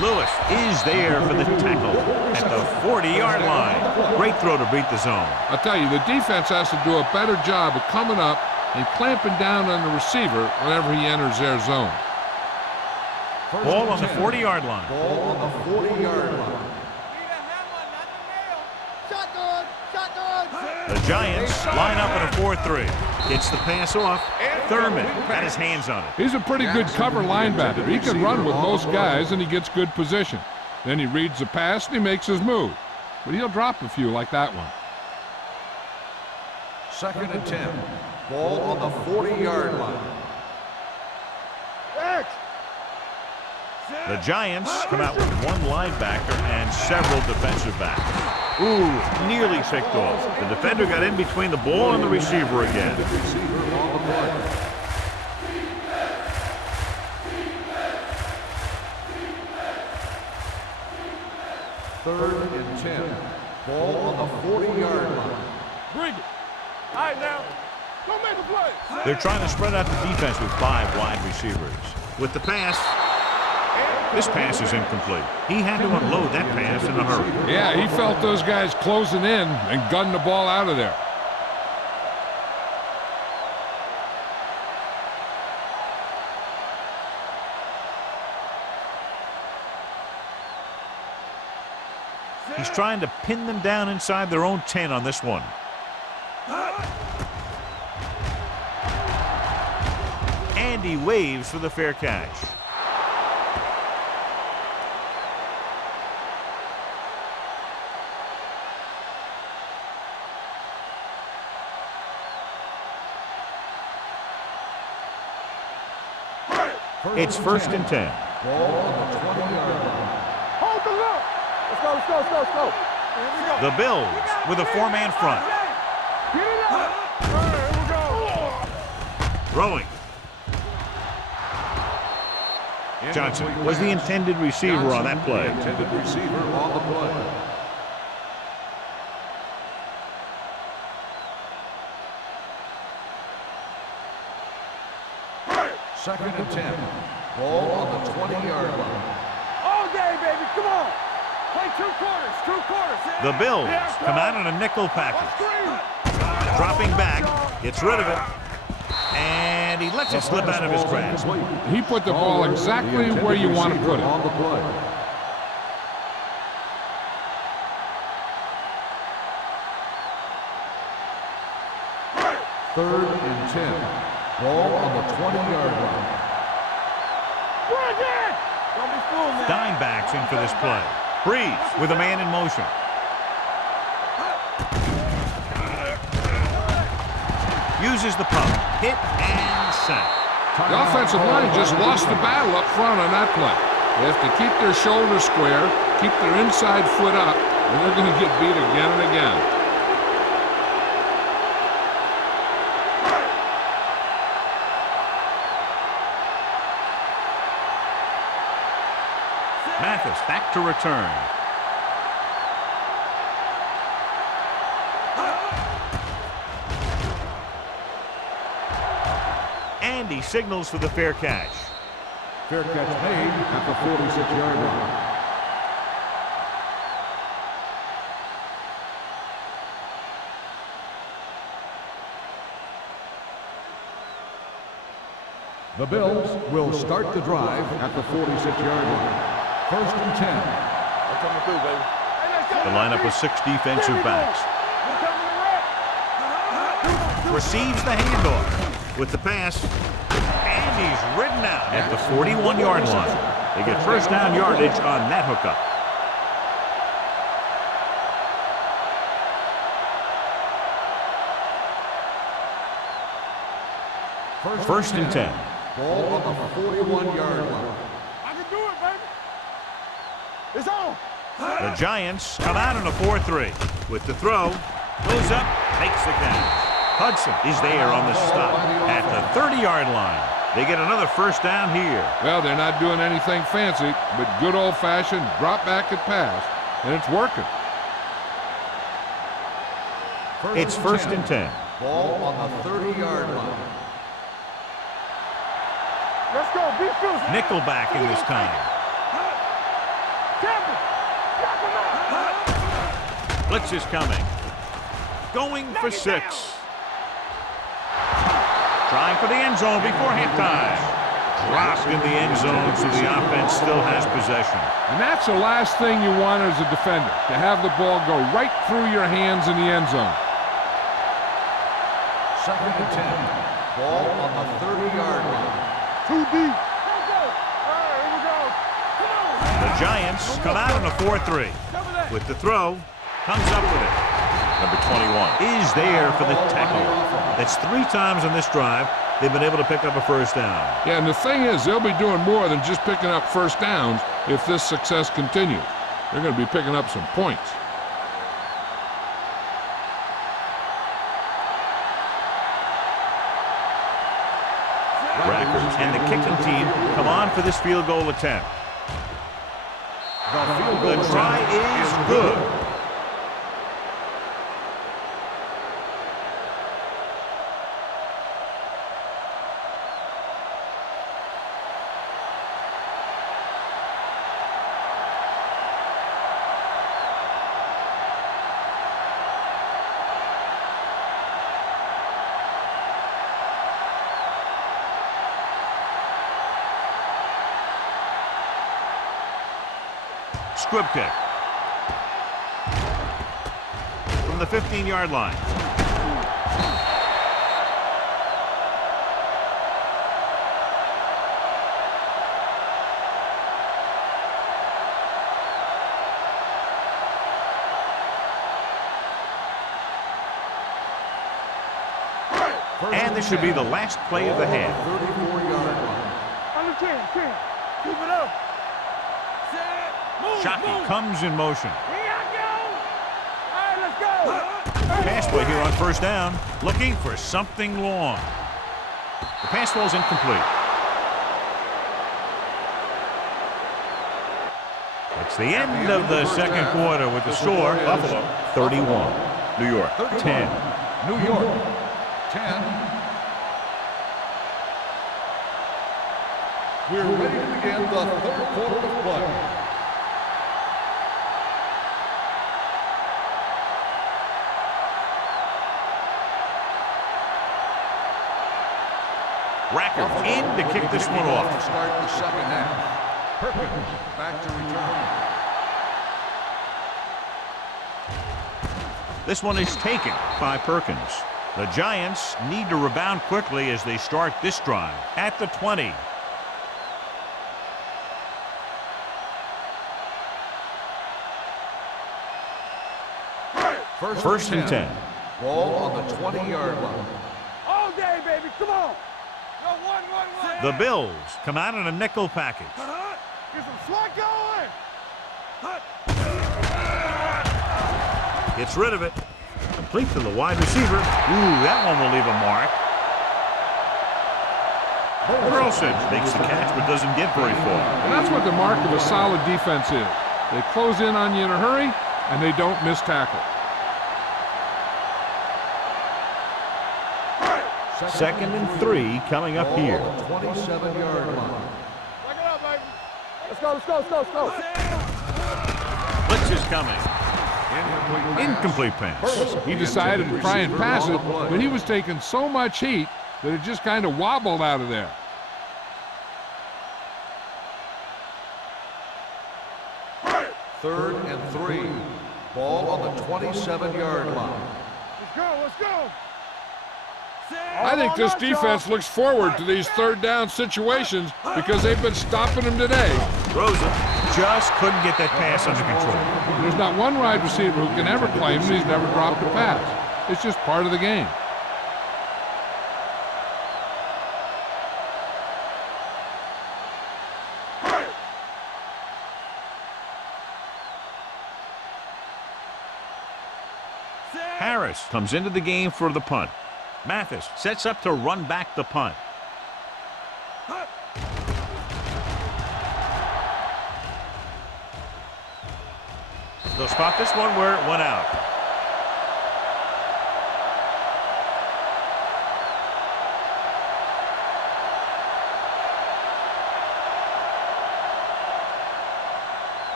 Lewis is there for the tackle at the 40-yard line. Great throw to beat the zone. I'll tell you, the defense has to do a better job of coming up and clamping down on the receiver whenever he enters their zone. Ball on the 40-yard line. Ball on the 40-yard line. The Giants line up in a 4-3. Gets the pass off. Thurman got his hands on it. He's a pretty good cover linebacker. He can run with most guys, and he gets good position. Then he reads the pass, and he makes his move. But he'll drop a few like that one. Second and 10. Ball on the 40-yard line. The Giants come out with one linebacker and several defensive backs. Ooh, nearly picked off. The defender got in between the ball and the receiver again. Third and 10. Ball on the 40-yard line. Bring it. All right, now. Go make a play. They're trying to spread out the defense with 5 wide receivers. With the pass, this pass is incomplete. He had to unload that pass in a hurry. Yeah, he felt those guys closing in and gunned the ball out of there. He's trying to pin them down inside their own 10 on this one. And he waves for the fair catch. It's first and 10. Ball on the 20-yard line. Hold the look. Let's go. The Bills with a four-man front. Throwing. Johnson was the intended receiver on that play. Intended receiver on the play. Second and 10. Ball on the 20-yard line. All day, baby. Come on. Play two quarters. The Bills come out in a nickel package. Dropping back, gets rid of it, and he lets it slip out of his grasp. He put the ball exactly where you want to put it. On the play. Third and 10. Ball on the 20-yard line. Don't be fooled, man. Dime backs in for this play. Breeze with a man in motion. Uses the pump. Hit and sack. The offensive line just lost the battle up front on that play. They have to keep their shoulders square, keep their inside foot up, and they're going to get beat again and again. Mathis back to return. And he signals for the fair catch. Fair catch made at the 46-yard line. The Bills will start the drive at the 46-yard line. First and 10. I'm coming through, baby. The lineup with 6 defensive backs. Receives the handoff with the pass, and he's ridden out at the 41-yard line. They get first down yardage on that hookup. First and 10. Ball on the 41-yard line. I can do it, baby. It's on. The Giants come out in a 4-3. With the throw, goes up, takes the catch. Hudson is there on the stop at the 30-yard line. They get another first down here. Well, they're not doing anything fancy, but good old-fashioned drop back and pass, and it's working. It's first and 10. Ball on the 30-yard line. Let's go. Be fierce. Nickelback in this time. Blitz is coming. Going for 6. Trying for the end zone before halftime. Dropped in the end zone, so the offense still has possession. And that's the last thing you want as a defender, to have the ball go right through your hands in the end zone. Second and 10. Ball on the 30-yard line. Too deep. Let's go. All right, here we go. Come on. The Giants come out in a 4-3. With the throw, comes up with it. Number 21 is there for the tackle. That's 3 times on this drive they've been able to pick up a first down. Yeah, and the thing is, they'll be doing more than just picking up first downs if this success continues. They're going to be picking up some points. Rackers and the kicking team come on for this field goal attempt. The try is good. Squib kick from the 15-yard line. And this should be the last play of the half. 34-yard line. Under 10. Keep it up. Shockey comes in motion. Here I go. pass play here on first down, looking for something long. The pass ball is incomplete. It's the end of the second quarter with the score, Buffalo 31, New York 10. New York 10. We're ready to begin the third quarter of play. Racker in to kick this one off. Start the second half. Perkins back to return. This one is taken by Perkins. The Giants need to rebound quickly as they start this drive at the 20. First and 10. Ball on the 20-yard line. All day, baby. Come on. Yo, one. The Bills come out in a nickel package. Get some slot going. Gets rid of it. Complete to the wide receiver. Ooh, that one will leave a mark. Carlson makes the catch but doesn't get very far. And that's what the mark of a solid defense is. They close in on you in a hurry, and they don't miss tackle. Second and 3 coming up here. 27-yard line. Back it up, baby. Let's go. Blitz is coming. Incomplete pass. He decided to try and pass it, but he was taking so much heat that it just kind of wobbled out of there. Third and 3. Ball on the 27-yard line. Let's go. I think this defense looks forward to these third down situations because they've been stopping them today. Rosen just couldn't get that pass under control. There's not one wide receiver who can ever claim that he's never dropped a pass. It's just part of the game. Harris comes into the game for the punt. Mathis sets up to run back the punt. They'll spot this one where it went out.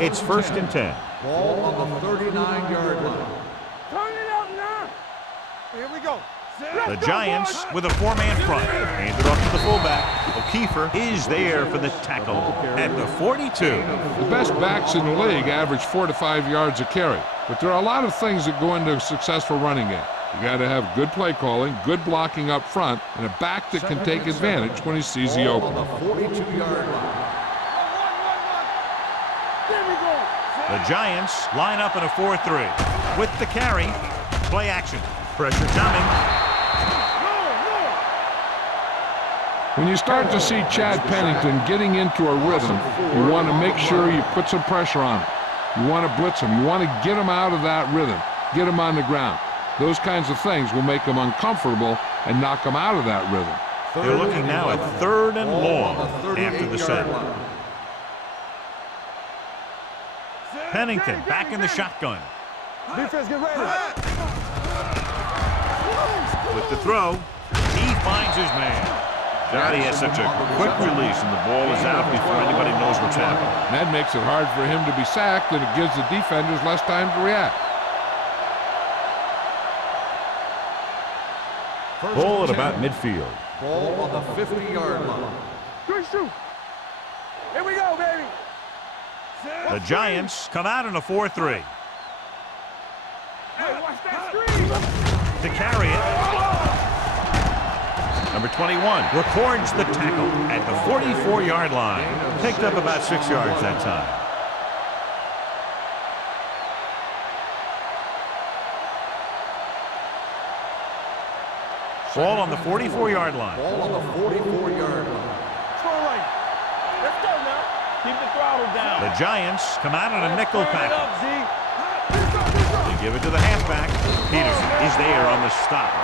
It's first and 10. Ball on the 39-yard line. Turn it up now. Here we go. The Giants with a four-man front. Handed off to the fullback. O'Keefer is there for the tackle at the 42. The best backs in the league average 4 to 5 yards a carry. But there are a lot of things that go into a successful running game. You got to have good play calling, good blocking up front, and a back that can take advantage when he sees the open. On the 42-yard line. The Giants line up in a 4-3. With the carry, play action. Pressure coming. When you start to see Chad Pennington getting into a rhythm, you want to make sure you put some pressure on him. You want to blitz him. You want to get him out of that rhythm, get him on the ground. Those kinds of things will make him uncomfortable and knock him out of that rhythm. They're looking now at 3rd and long after the set. Pennington back in the shotgun. Defense, get ready. With the throw, he finds his man. Johnny has such a quick release and the ball is out before anybody knows what's happening. And that makes it hard for him to be sacked, and it gives the defenders less time to react. Ball at about midfield. Ball on the 50-yard line. Good shoot. Here we go, baby. The Giants come out in a 4-3. Hey, watch that screen. To carry it. Number 21 records the tackle at the 44-yard line. Picked up about 6 yards that time. Ball on the 44-yard line. Ball on the 44-yard line. Let's go now. Keep the throttle down. The Giants come out in a nickel package. They give it to the halfback. Peterson is there on the stop.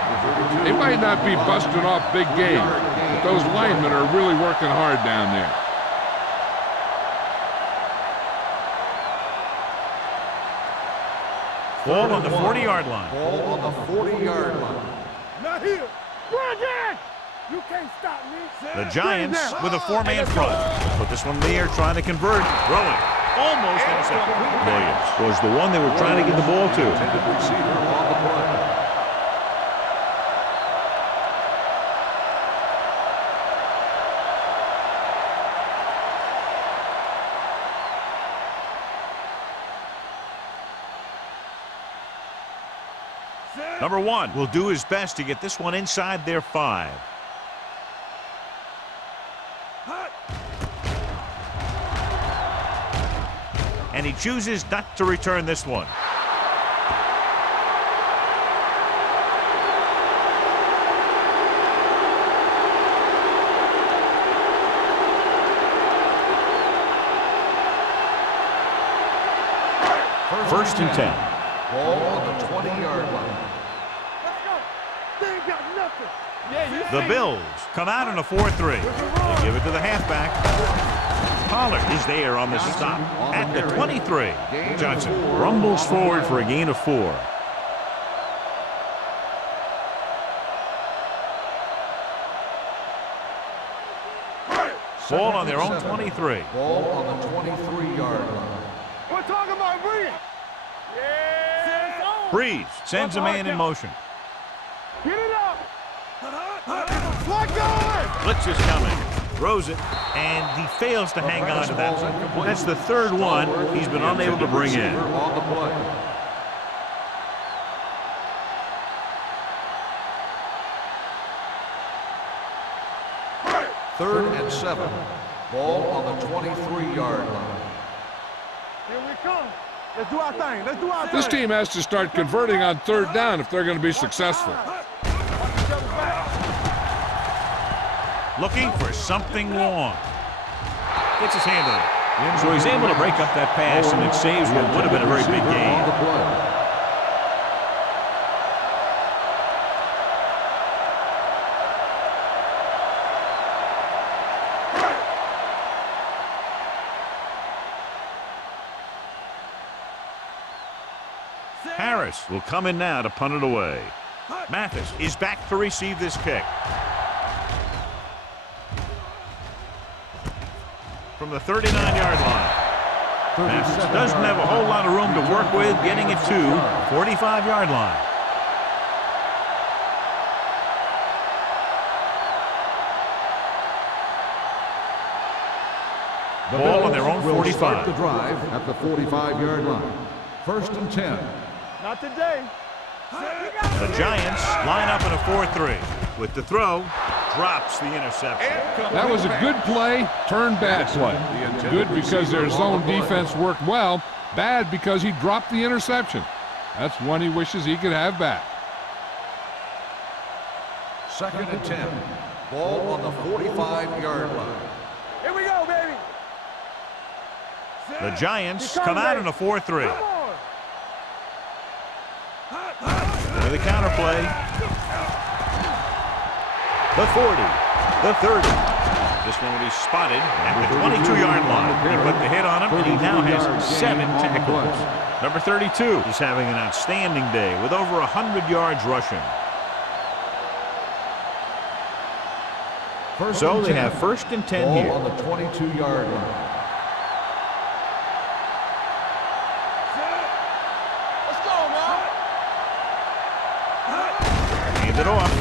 They might not be busting off big games, but those linemen are really working hard down there. Ball on the 40-yard line. Ball on the 40-yard line. Not here. Brandon! You can't stop me. The Giants with a four-man front. Put this one in the air, trying to convert. Throwing. Almost intercepted. Williams was the one they were trying to get the ball to. Intended receiver on the play. Number 1 will do his best to get this one inside their 5. And he chooses not to return this one. First and 10. Ball on the 20-yard line. Let's go. They ain't got nothing. The Bills come out in a 4-3. They give it to the halfback. Pollard is there on the stop at the 23. Johnson rumbles forward for a gain of 4. Ball on their own 23. Ball on the 23-yard line. We're talking about Breeze. Yeah. Breeze sends a man in motion. Get it up. Let go. Blitz is coming. Throws it, and he fails to hang on to that. That's the third one he's been unable to bring in. On the play. Third and 7. Ball on the 23-yard line. Here we come. Let's do our thing. Let's do our thing. This team has to start converting on third down if they're going to be successful. Looking for something long. Gets his hand on it. So he's able to break up that pass, and it saves what would have been a very big gain. On the play. Harris will come in now to punt it away. Mathis is back to receive this kick. From the 39-yard line. Mathis doesn't have a whole lot of room to work with, getting it to 45-yard line. Ball on their own 45. The drive at the 45-yard line. First and 10. Not today. The Giants line up in a 4-3. With the throw, drops the interception. That was a good play, turned bad play. Good because their zone defense worked well. Bad because he dropped the interception. That's one he wishes he could have back. Second and 10. Ball on the 45-yard line. Here we go, baby. The Giants come out in a 4-3. With a counter play. The 40, the 30. This one will be spotted at the 22-yard line. He put the hit on him, and he now has 7 tackles. Number 32 is having an outstanding day with over 100 yards rushing. So they have first and 10 here. Ball on the 22-yard line. Let's go, man. Hand it off.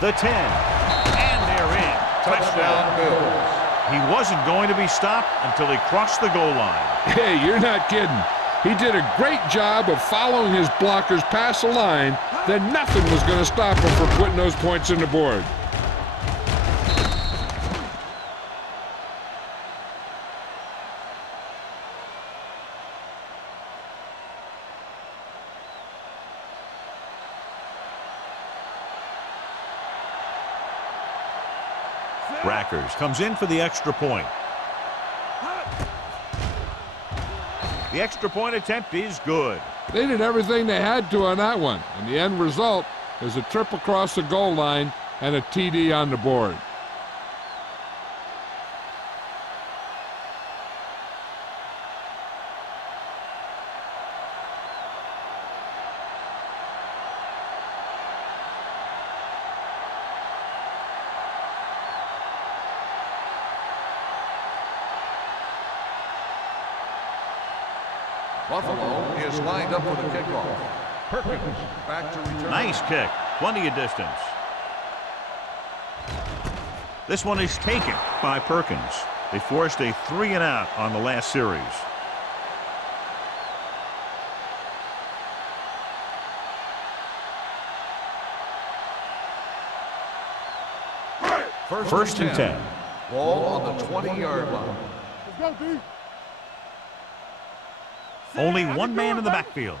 The 10. And they're in. Touchdown. Bills. He wasn't going to be stopped until he crossed the goal line. Hey, you're not kidding. He did a great job of following his blockers past the line. Then nothing was going to stop him from putting those points on the board. Rackers comes in for the extra point. The extra point attempt is good. They did everything they had to on that one, and the end result is a trip across the goal line and a TD on the board. Buffalo is lined up for the kickoff. Perkins back to return. Nice kick. Plenty of distance. This one is taken by Perkins. They forced a 3-and-out on the last series. First and 10. Ball on the 20-yard line. Let's go, D. Only one man in the backfield.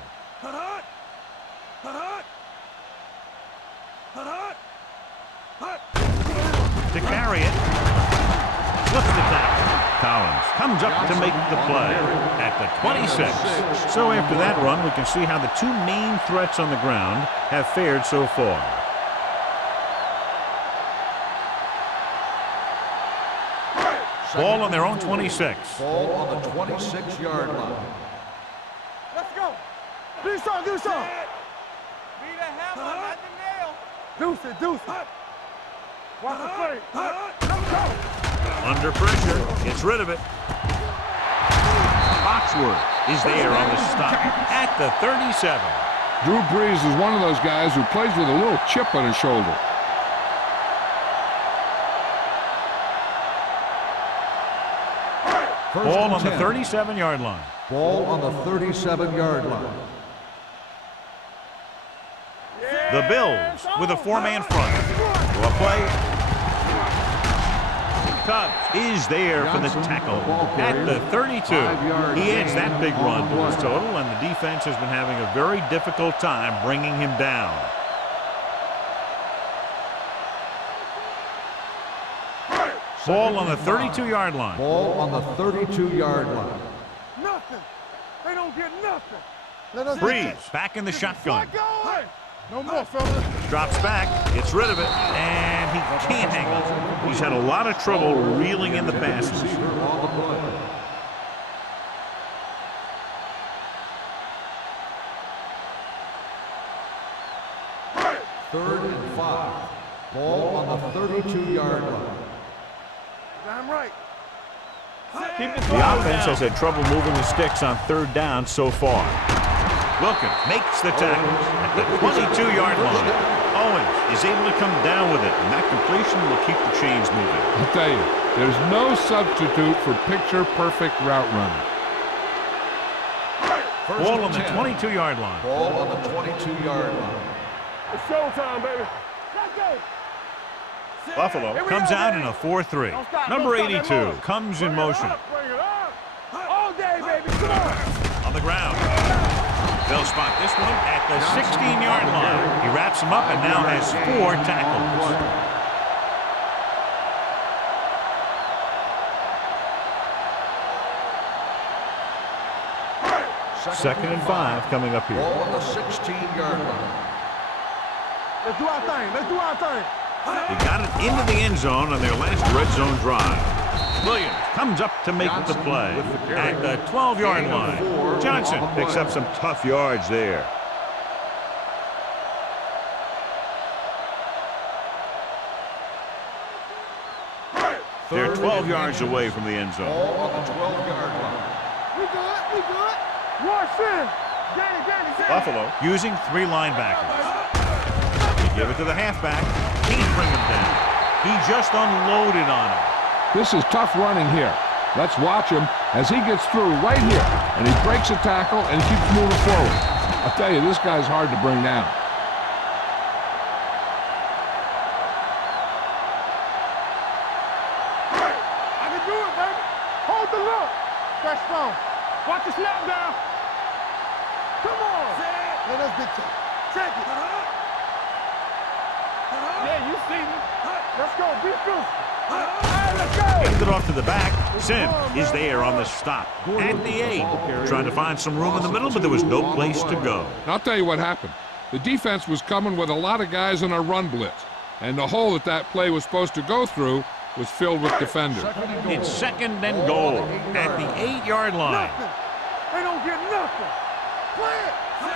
To carry it. Flips the tackle. Collins comes up to make the play at the 26. So after that run, we can see how the two main threats on the ground have fared so far. Ball on their own 26. Ball on the 26-yard line. Let's go. Do something, do something. Be the hammer, not the nail. Deuce it, deuce it. Watch the play. Let's go. Under pressure, gets rid of it. Foxworth is there on the stop at the 37. Drew Brees is one of those guys who plays with a little chip on his shoulder. Ball on the 37-yard line. Ball on the 37-yard line. The Bills with a 4-man front. Well play. Cubs is there for the tackle at the 32. He adds that big run to his total, and the defense has been having a very difficult time bringing him down. Ball on the 32-yard line. Ball on the 32-yard line. Nothing. They don't get nothing. Let us Breeze back in the shotgun. Hey, no more, fellas. Drops back, gets rid of it, and he can't hang on. He's had a lot of trouble reeling in the passes. On the play. Third and 5. Ball on the 32-yard line. Damn right. The offense has had trouble moving the sticks on third down so far. Wilkins makes the tackle at the 22-yard line. Owens is able to come down with it, and that completion will keep the chains moving. I'll tell you, there's no substitute for picture-perfect route running. Ball on the 22-yard line. Ball on the 22-yard line. It's showtime, baby. Let's go. Buffalo comes out in a 4-3. Number 82 comes in motion. Bring it up. All day, baby. Come on. On the ground. They'll spot this one at the 16-yard line. He wraps him up and now has 4 tackles. Second and 5 coming up here. Ball on the 16-yard line. Let's do our thing. Let's do our thing. They got it into the end zone on their last red zone drive. Williams comes up to make the play at the 12-yard line. Johnson picks up some tough yards there. They're 12 yards away from the end zone. Ball on the 12-yard line. We good. We good. Rush in. Danny. Buffalo using 3 linebackers. They give it to the halfback. Can't bring him down. He just unloaded on him. This is tough running here. Let's watch him as he gets through right here, and he breaks a tackle and keeps moving forward. I'll tell you, this guy's hard to bring down. I can do it, baby. Hold the look. That's strong. Watch the snap down. Come on. Let us big time. Check it. Yeah, you see me. Let's go. Be physical. Let's go. Handed off to the back. Sim is there on the stop at the 8. Trying to find some room in the middle, but there was no place to go. I'll tell you what happened. The defense was coming with a lot of guys in a run blitz, and the hole that play was supposed to go through was filled with defenders. It's 2nd and goal at the 8-yard line. Nothing. They don't get nothing. Play it.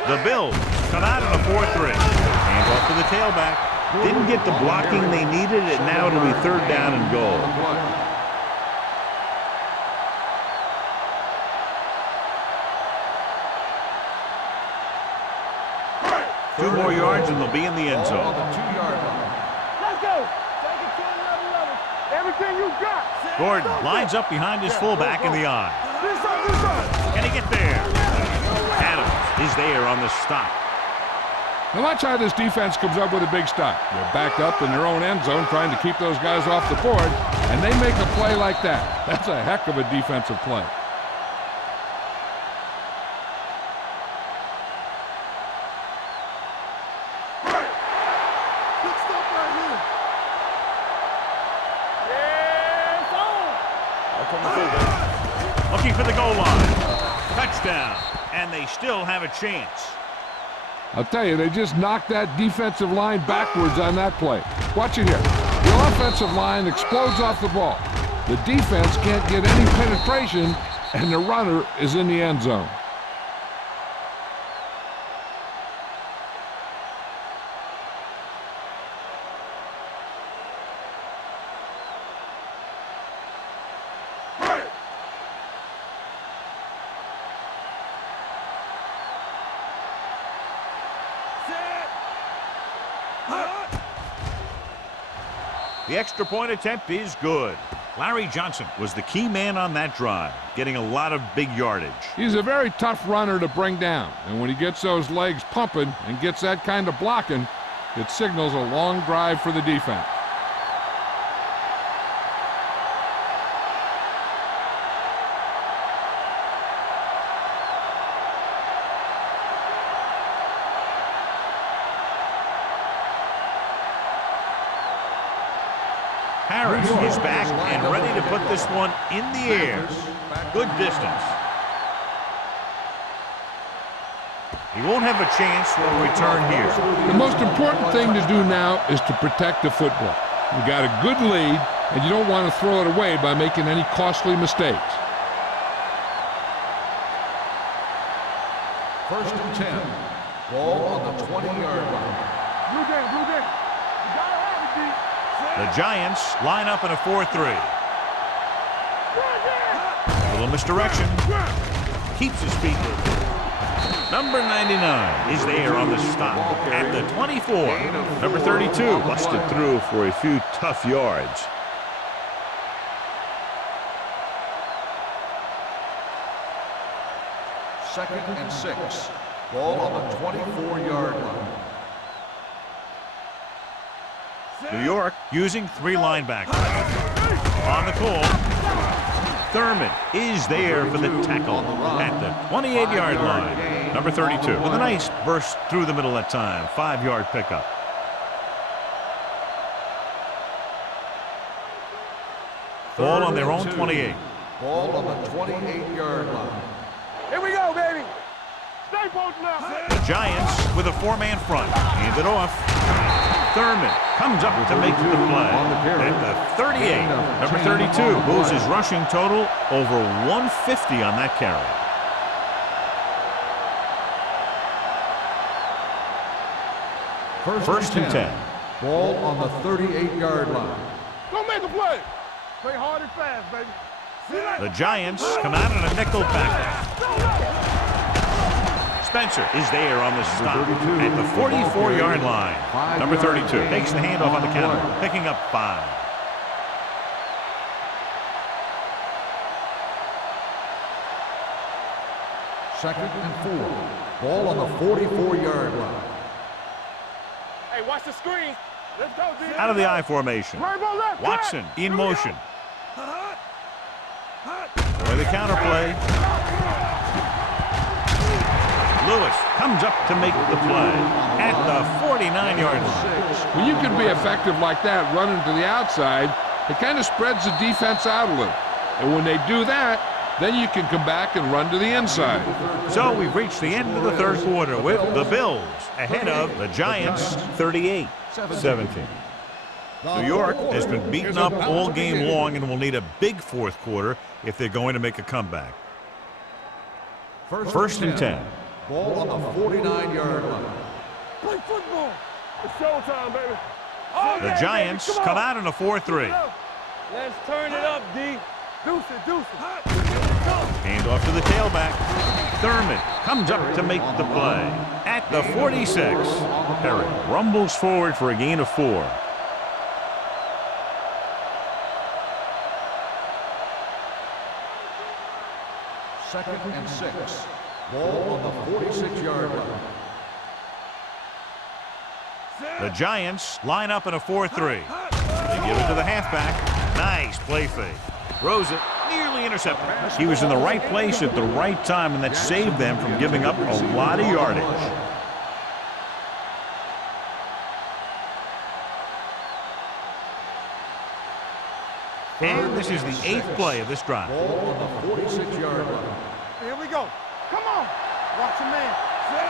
The Bills come out in a 4-3. Hand off to the tailback. Didn't get the blocking they needed, and now it'll be 3rd down and goal. 2 more yards and they'll be in the end zone. Let's go. Take it to another level. Everything you got. Gordon lines up behind his fullback in the eye. Can he get there? Adams is there on the stop. Now watch how this defense comes up with a big stop. They're backed up in their own end zone trying to keep those guys off the board, and they make a play like that. That's a heck of a defensive play. Looking for the goal line. Touchdown. And they still have a chance. I'll tell you, they just knocked that defensive line backwards on that play. Watch it here. The offensive line explodes off the ball. The defense can't get any penetration, and the runner is in the end zone. The extra point attempt is good. Larry Johnson was the key man on that drive, getting a lot of big yardage. He's a very tough runner to bring down, and when he gets those legs pumping and gets that kind of blocking, it signals a long drive for the defense. Harris is back and ready to put this one in the air. Good distance. He won't have a chance for a return here. The most important thing to do now is to protect the football. You got a good lead, and you don't want to throw it away by making any costly mistakes. 1st and 10. Ball on the 20-yard line. Blue game, blue game. You gotta have it, D. The Giants line up in a 4-3. A little misdirection. Keeps his feet moving. Number 99 is there on the stop at the 24. Number 32 busted through for a few tough yards. Second and 6. Ball on the 24-yard line. New York using 3 linebackers. On the call, Thurman is there for the tackle at the 28-yard line. Number 32 with a nice burst through the middle that time. 5-yard pickup. Ball on their own 28. Ball on the 28-yard line. Here we go, baby. Stay posted up. The Giants with a 4-man front. Hand it off. Thurman comes up to make the play at the 38. Number 32 moves his rushing total over 150 on that carry. First and 10. Ball on the 38-yard line. Go make a play. Play hard and fast, baby. The Giants come out in a nickel back. Spencer is there on the stop at the 44-yard line. Number 32 takes the handoff on the counter, picking up 5. Second and 4. Ball on the 44-yard line. Hey, watch the screen. Let's go, D. Out of the I formation. Rainbow left. Watson in motion. For the counter play. Lewis comes up to make the play at the 49-yard line. When you can be effective like that, running to the outside, it kind of spreads the defense out a little. And when they do that, then you can come back and run to the inside. So we've reached the end of the third quarter with the Bills ahead of the Giants 38-17. New York has been beaten up all game long and will need a big fourth quarter if they're going to make a comeback. First and 10. Ball on the 49-yard line. Play football. It's showtime, baby. The Giants come out in a 4-3. Let's turn it up, D. Deuce it, deuce it. Hand off to the tailback. Thurman comes up to make the play. At the 46, Perry rumbles forward for a gain of 4. Second and 6. Ball on the 46-yard line. The Giants line up in a 4-3. They give it to the halfback. Nice play fake. Throws it, nearly intercepted. He was in the right place at the right time, and that saved them from giving up a lot of yardage. And this is the 8th play of this drive. Ball on the 46-yard line. Here we go. Come on. Watch your man.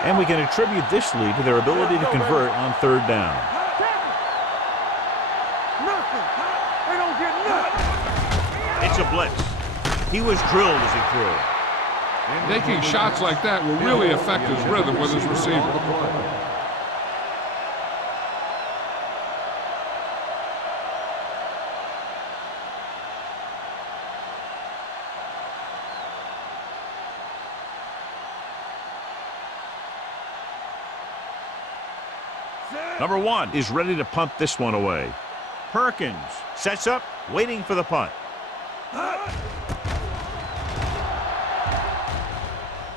And we can attribute this lead to their ability to convert on third down. Nothing. They don't get nothing. It's a blitz. He was drilled as he threw. Making shots like that will really affect his rhythm with his receiver. Number 1 is ready to punt this one away. Perkins sets up, waiting for the punt.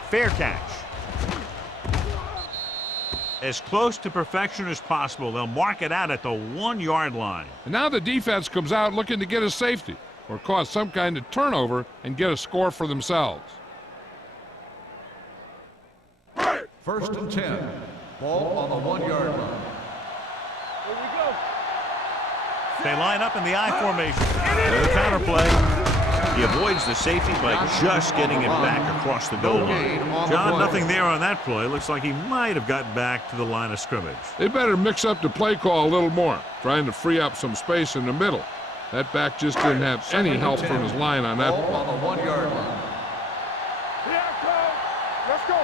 Fair catch. As close to perfection as possible. They'll mark it out at the 1-yard line. And now the defense comes out looking to get a safety or cause some kind of turnover and get a score for themselves. First and 10. Ball on the 1-yard line. Here we go. They line up in the I formation. The counter play. He avoids the safety by just getting it back across the goal line. John, nothing there on that play. Looks like he might have gotten back to the line of scrimmage. They better mix up the play call a little more, trying to free up some space in the middle. That back just didn't have any help from his line on that Ball play. on the 1-yard line. Here I come. Let's go.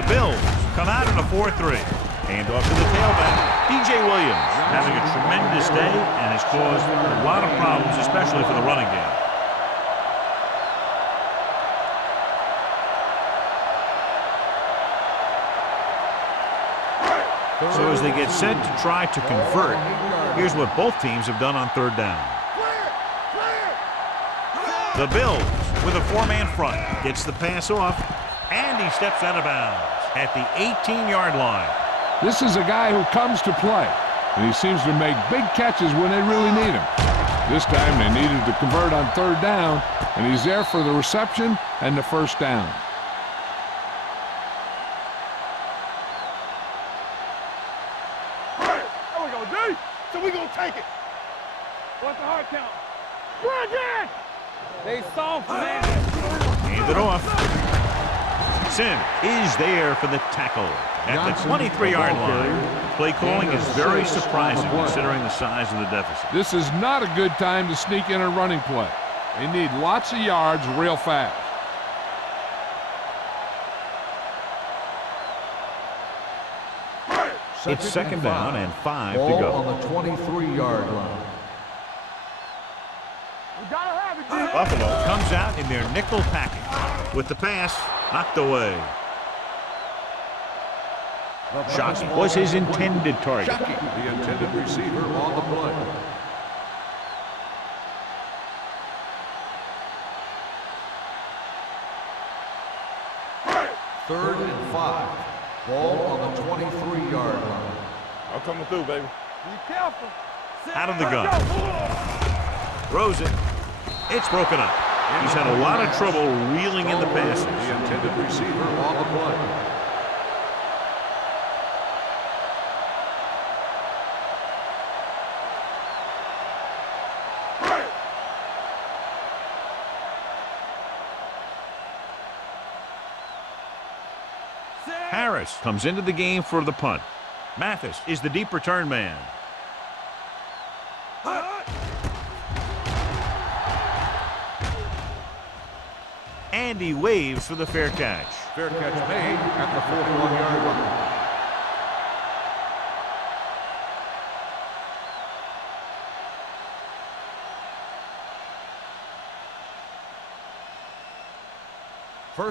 The Bills come out in a 4-3. Hand off to the tailback. DJ Williams having a tremendous day and has caused a lot of problems, especially for the running game. So as they get set to try to convert, here's what both teams have done on third down. The Bills with a 4-man front gets the pass off, and he steps out of bounds at the 18-yard line. This is a guy who comes to play, and he seems to make big catches when they really need him. This time they needed to convert on third down, and he's there for the reception and the first down. There we go, D. So we gonna take it. What's the hard count? Bring it! They soft, man. Hand it off. Sim is there for the tackle at the 23-yard line. Play calling is very surprising considering the size of the deficit. This is not a good time to sneak in a running play. They need lots of yards real fast. It's second down and 5 to Ball go. on the 23-yard line. We gotta have it, D. Buffalo comes out in their nickel package with the pass knocked away. Shockey was his intended target. Shockey, the intended receiver on the play. Third and 5. Ball on the 23-yard line. I'm coming through, baby. Be careful. Out of the gun. Throws it. It's broken up. He's had a lot of trouble reeling in the passes. The intended receiver on the play. Morris comes into the game for the punt. Mathis is the deep return man. And he waves for the fair catch. Fair catch made at the 41-yard line.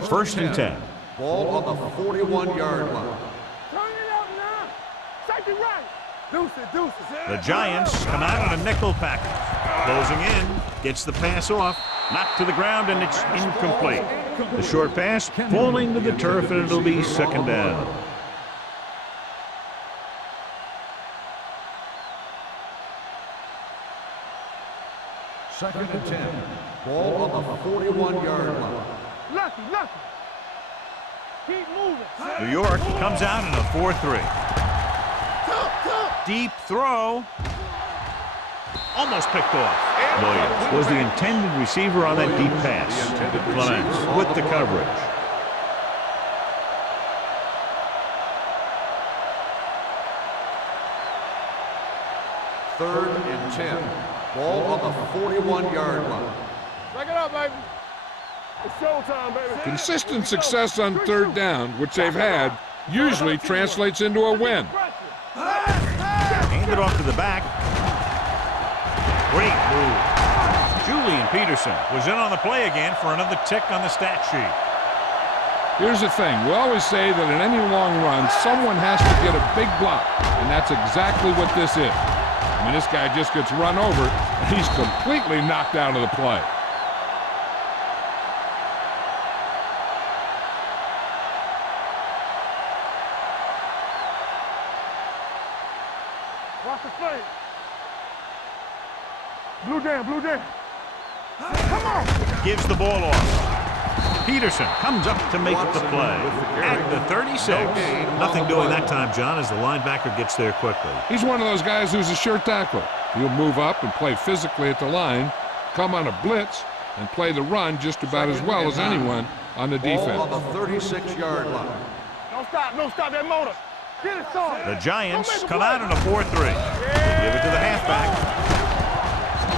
First and 10. Ball on the 41-yard line. Turn it up now. Safety right. Deuces. The Giants come out on a nickel package. Closing in, gets the pass off, knocked to the ground, and it's incomplete. The short pass falling to the turf, and it'll be second down. Second and 10. Ball on the 41-yard line. Lucky. Keep moving. New York comes out in a 4-3. Deep throw. Almost picked off. Williams was the intended receiver on that deep pass. Clements with the coverage. Third and 10. Ball on the 41-yard line. Break it up, baby. It's showtime, baby. Consistent success on third down, which they've had, usually translates into a win. Handed off to the back. Great move. Julian Peterson was in on the play again for another tick on the stat sheet. Here's the thing. We always say that in any long run, someone has to get a big block, and that's exactly what this is. I mean, this guy just gets run over, and he's completely knocked out of the play. Watch the play. Blue down. Come on. Gives the ball off. Peterson comes up to make the play. At the 36. Nothing doing that time, John, as the linebacker gets there quickly. He's one of those guys who's a sure tackler. He'll move up and play physically at the line, come on a blitz, and play the run just about as well as anyone on the defense. Ball on the 36-yard line. Don't stop that motor. Get it started. The Giants come out in a 4-3. They give it to the halfback.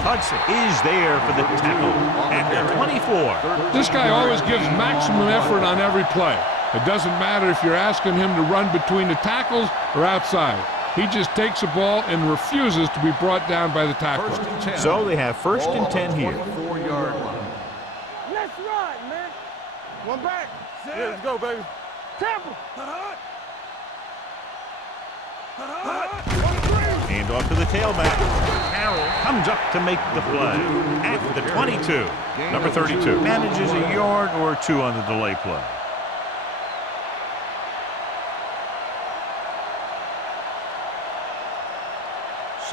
Hudson is there for the tackle at the 24. This guy always gives maximum effort on every play. It doesn't matter if you're asking him to run between the tackles or outside. He just takes the ball and refuses to be brought down by the tackle. So they have first and 10 here. 24-yard line. Let's ride, man. One back. Yeah, let's go, baby. Temple. Hand off to the tailback. Carroll comes up to make the play at the 22. Number 32 manages a yard or two on the delay play.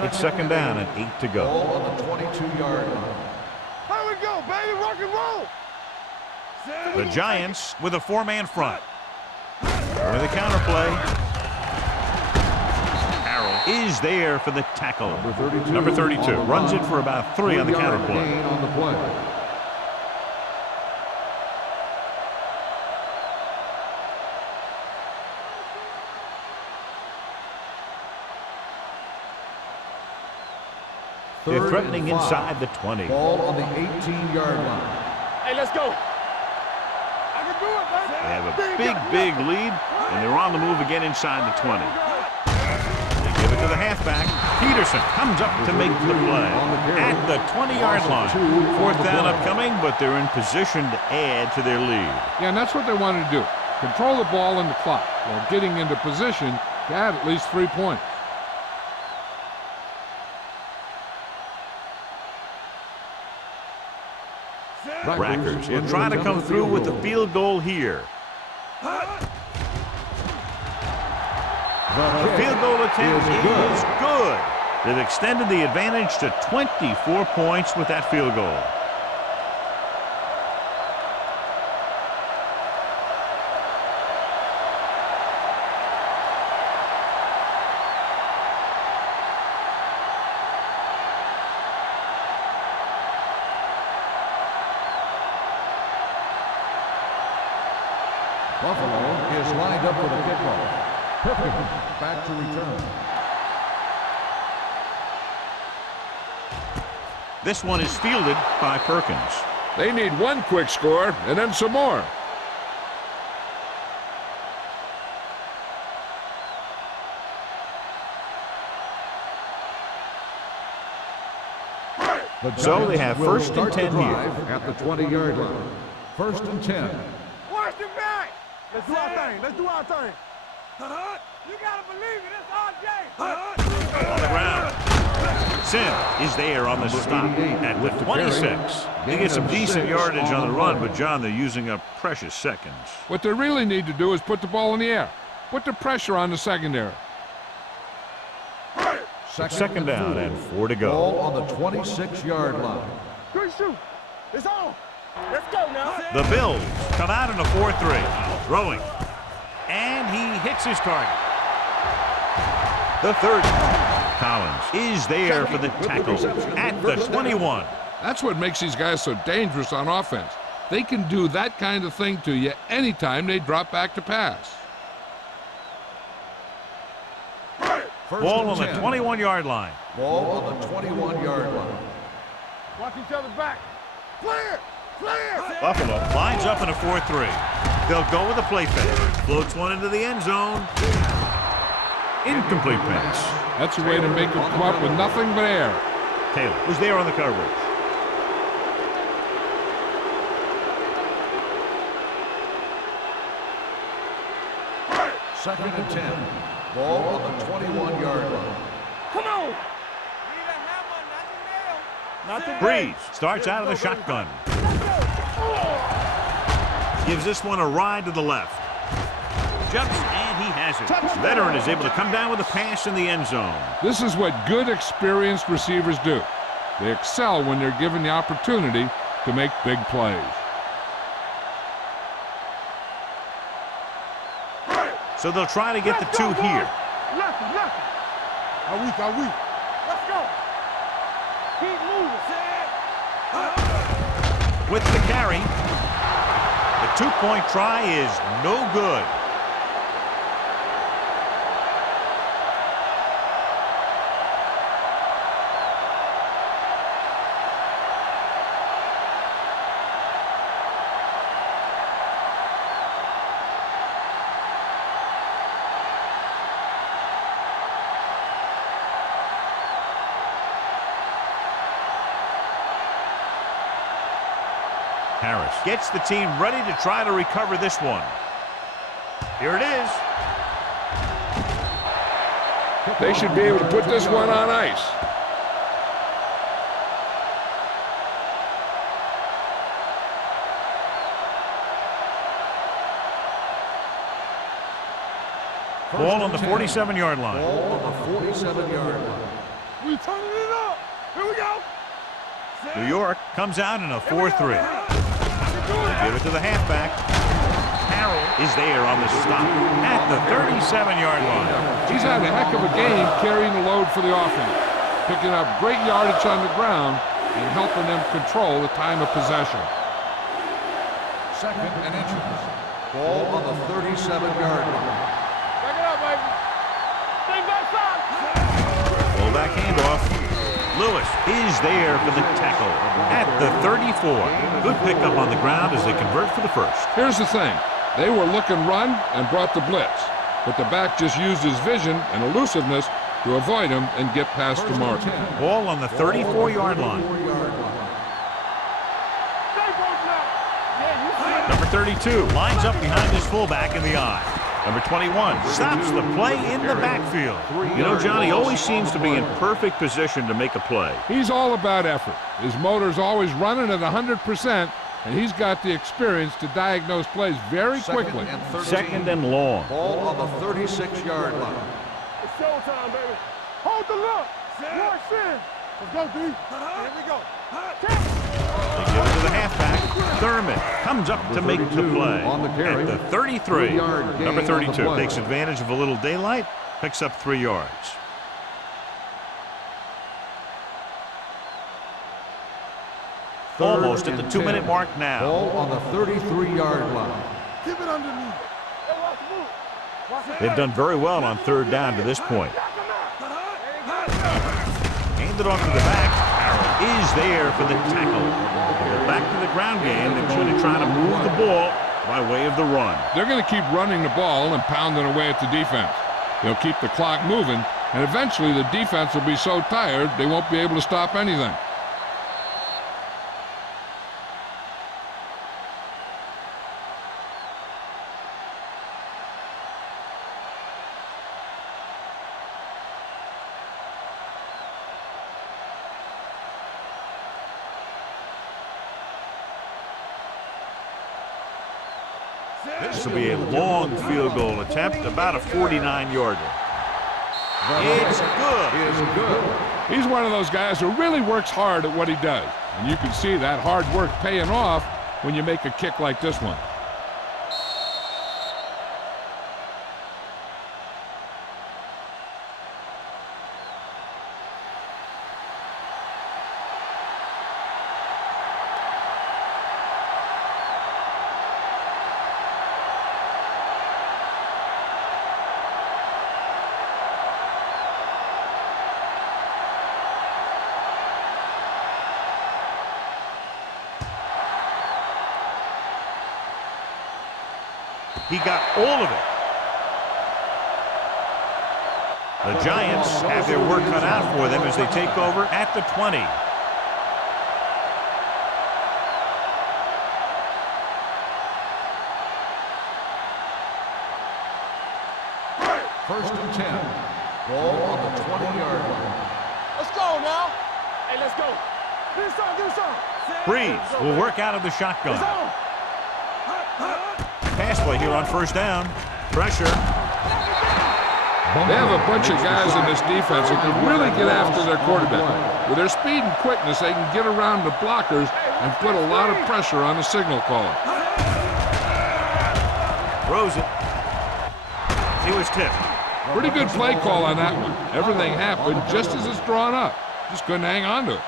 It's second down and 8 to go. Ball on the 22-yard line. Here we go, baby. Rock and roll. The Giants with a four-man front. With a counterplay. Is there for the tackle. Number 32 runs it for about 3 on the counterplay. On the play. They're threatening inside the 20. Ball on the 18-yard line. Hey, let's go. I can do it, baby. They have a big lead, and they're on the move again inside the 20. Give it to the halfback. Peterson comes up to make the play at the 20-yard line. Fourth down upcoming, but they're in position to add to their lead. Yeah, and that's what they wanted to do. Control the ball and the clock while getting into position to add at least 3 points. Rackers will try to come through with the field goal here. The field goal attempt is good. They've extended the advantage to 24 points with that field goal. Buffalo is lined up for the kickoff. Perkins back to return. This one is fielded by Perkins. They need one quick score and then some more. So they have Will first and start the 10 drive here. at the 20-yard line. First and 10. Watch the back. Let's do our thing. Let's do our thing. You gotta believe it. It's RJ. On the ground. Sim is there on the stop at the 26. They get some decent yardage on the run, but John, they're using up precious seconds. What they really need to do is put the ball in the air. Put the pressure on the secondary. Second down and 4 to go. Ball on the 26-yard line. Good shoot. It's on. Let's go now. The Bills come out in a 4-3. Throwing. And he hits his target. The third. Collins is there for the tackle at the 21. That's what makes these guys so dangerous on offense. They can do that kind of thing to you anytime they drop back to pass. Ball on the 21-yard line. Ball on the 21-yard line. Watch each other back. Clear. Clear. Buffalo lines up in a 4-3. They'll go with a play fake. Floats one into the end zone. Incomplete pass. That's a way to make them come up with nothing but air. Taylor was there on the coverage. Second and 10. Ball on the 21-yard line. Come on. Need a hammer, not the nail. Not the Breeze starts out of the shotgun. Gives this one a ride to the left. Jumps, and he has it. Veteran is able to come down with a pass in the end zone. This is what good, experienced receivers do. They excel when they're given the opportunity to make big plays. So they'll try to get the two here. Left. Are we? Let's go. Keep moving. With the carry, the two-point try is no good. Harris gets the team ready to try to recover this one. Here it is. They should be able to put this one on ice. Ball on the 47-yard line. Ball on the 47-yard line. We turning it up. Here we go. New York comes out in a 4-3. Give it to the halfback. Harrell is there on the stop at the 37-yard line. He's had a heck of a game carrying the load for the offense, picking up great yardage on the ground and helping them control the time of possession. Second and inches. Ball on the 37-yard line. Back it up, baby. Stay back side. Fullback handoff. Lewis is there for the tackle at the 34. Good pickup on the ground as they convert for the first. Here's the thing. They were looking run and brought the blitz, but the back just used his vision and elusiveness to avoid him and get past the mark. Ball on the 34-yard line. Number 32 lines up behind his fullback in the eye. Number 21 stops the play in the backfield. You know, Johnny always seems to be in perfect position to make a play. He's all about effort. His motor's always running at 100%, and he's got the experience to diagnose plays very quickly. Second and long. Ball on the 36-yard line. It's showtime, baby. Hold the look. Watch in. Let's go, D. Here we go. They give it to the halfback. Thurman comes up to make the play on the carry. at the 33. 3-yard gain Number on the 32 play. takes advantage of a little daylight, picks up 3 yards. Almost at the 2-minute mark now. Ball on the 33-yard line. Keep it underneath. Hey, watch They've done very well on third down to this point. Handed off to the back. Harrell is there for the tackle. They're back to the ground game. They're going to try to move the ball by way of the run. They're going to keep running the ball and pounding away at the defense. They'll keep the clock moving, and eventually the defense will be so tired they won't be able to stop anything. This will be a long field goal attempt, about a 49-yarder. It's good. He's one of those guys who really works hard at what he does. And you can see that hard work paying off when you make a kick like this one. He got all of it. The Giants have their work cut out for them as they take over at the 20. First and 10. Ball on the 20-yard line. Let's go now. Hey, let's go. Give us some. Breeze will work out of the shotgun. Pass play here on first down. Pressure. They have a bunch of guys in this defense who can really get after their quarterback. With their speed and quickness, they can get around the blockers and put a lot of pressure on the signal caller. Throws it. He was tipped. Pretty good play call on that one. Everything happened just as it's drawn up. Just couldn't hang on to it.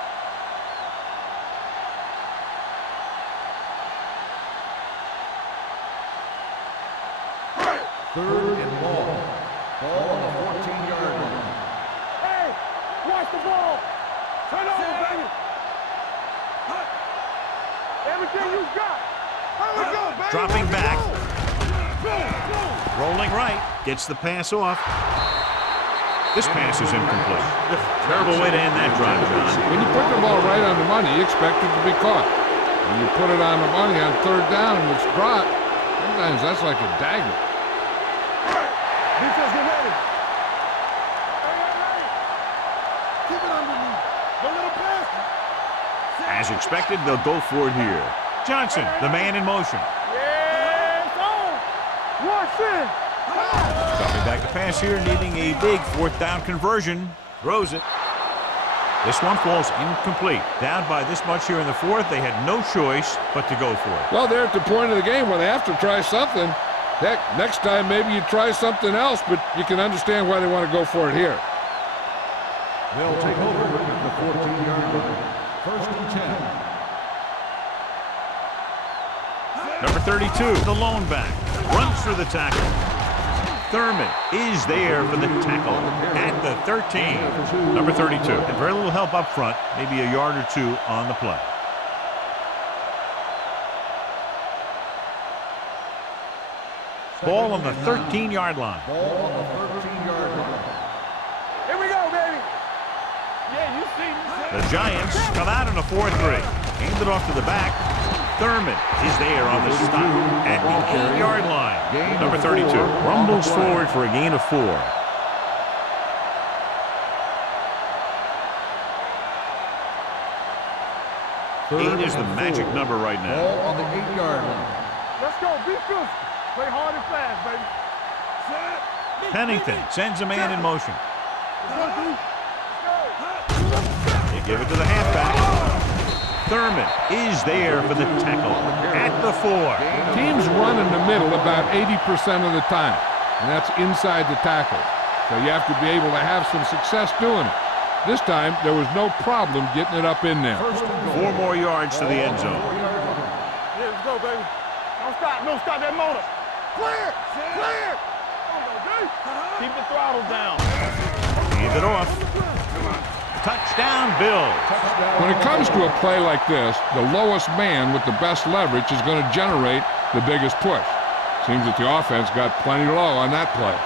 Third and long. Ball on the 14-yard line. Hey, watch the ball. Turn over, baby. Everything you got. Here we go, baby. Dropping back. Rolling right. Gets the pass off. This pass is incomplete. Terrible way to end that drive, John. When you put the ball right on the money, you expect it to be caught. When you put it on the money on third down and it's dropped, sometimes that's like a dagger. Defense, get ready. Hey. Keep it underneath. Don't let him pass. As expected, they'll go for it here. Johnson, the man in motion. Yeah, it's on. Watch it. Coming back to pass here, needing a big fourth down conversion. Throws it. This one falls incomplete. Down by this much here in the fourth, they had no choice but to go for it. Well, they're at the point of the game where they have to try something. Heck, next time maybe you try something else, but you can understand why they want to go for it here. They'll take over at the 14-yard line. First and 10. Number 32, the lone back, runs through the tackle. Thurman is there for the tackle at the 13. Number 32, and very little help up front, maybe a yard or two on the play. Ball on the 13-yard line. Ball on the 13-yard line. Here we go, baby. Yeah, you see me. The Giants come out in a 4-3. Handed off to the back. Thurman is there on the stop at the 8-yard line. Number 32 rumbles forward for a gain of 4. Eight is the magic number right now. Ball on the 8-yard line. Let's go. Be physical. Play hard and fast, baby. Pennington sends a man in motion. They give it to the halfback. Thurman is there for the tackle at the 4. Teams run in the middle about 80% of the time, and that's inside the tackle. So you have to be able to have some success doing it. This time, there was no problem getting it up in there. 4 more yards to the end zone. Yeah, let's go, baby. Don't stop that motor. Clear! Clear! Keep the throttle down. Leave it off. Touchdown, Bills. When it comes to a play like this, the lowest man with the best leverage is going to generate the biggest push. Seems that the offense got plenty low on that play.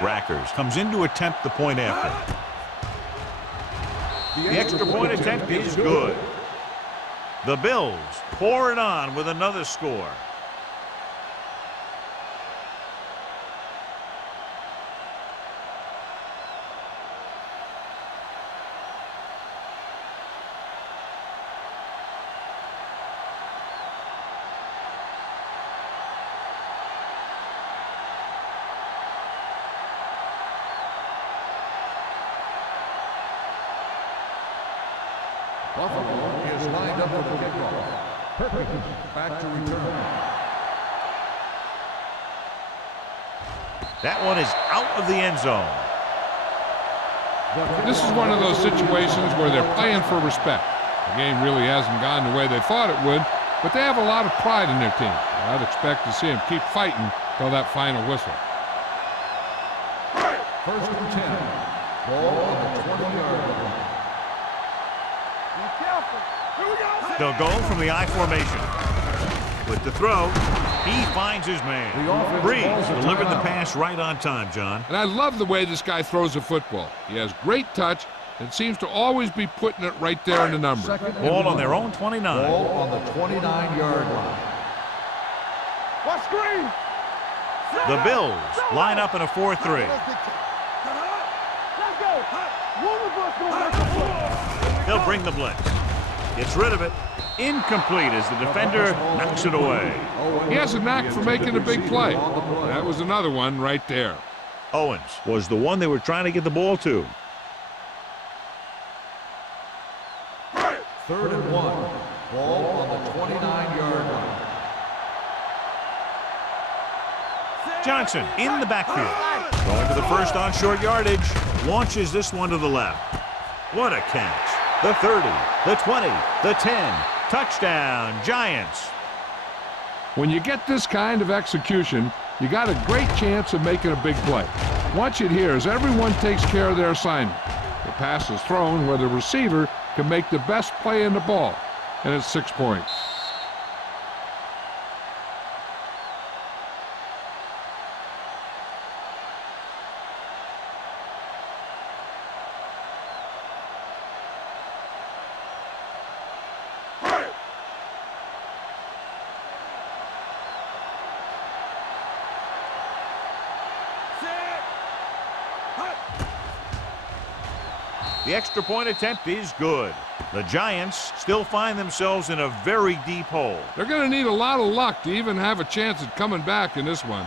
Rackers comes in to attempt the point after. The extra point attempt is good. The Bills pour it on with another score. Buffalo is lined up for the kickoff. Back to return. That one is out of the end zone. This is one of those situations where they're playing for respect. The game really hasn't gone the way they thought it would, but they have a lot of pride in their team. I'd expect to see them keep fighting till that final whistle. First and 10. Ball on the 20-yard line. They'll go from the I formation. With the throw, he finds his man. Breeze delivered the pass right on time, John. And I love the way this guy throws a football. He has great touch and seems to always be putting it right there in the number. Ball on their own 29. Ball on the 29-yard line. What screen? The Bills line up in a 4-3. Let's go. One of us gonna make a play. They'll bring the blitz. Gets rid of it. Incomplete as the defender knocks it away. He has a knack for making a big play. That was another one right there. Owens was the one they were trying to get the ball to. Third and 1. Ball on the 29-yard line. Johnson in the backfield. Going to the first on short yardage. Launches this one to the left. What a catch. The 30, the 20, the 10. Touchdown, Giants. When you get this kind of execution, you got a great chance of making a big play. Watch it here as everyone takes care of their assignment. The pass is thrown where the receiver can make the best play in the ball, and it's 6 points. The extra point attempt is good. The Giants still find themselves in a very deep hole. They're going to need a lot of luck to even have a chance at coming back in this one.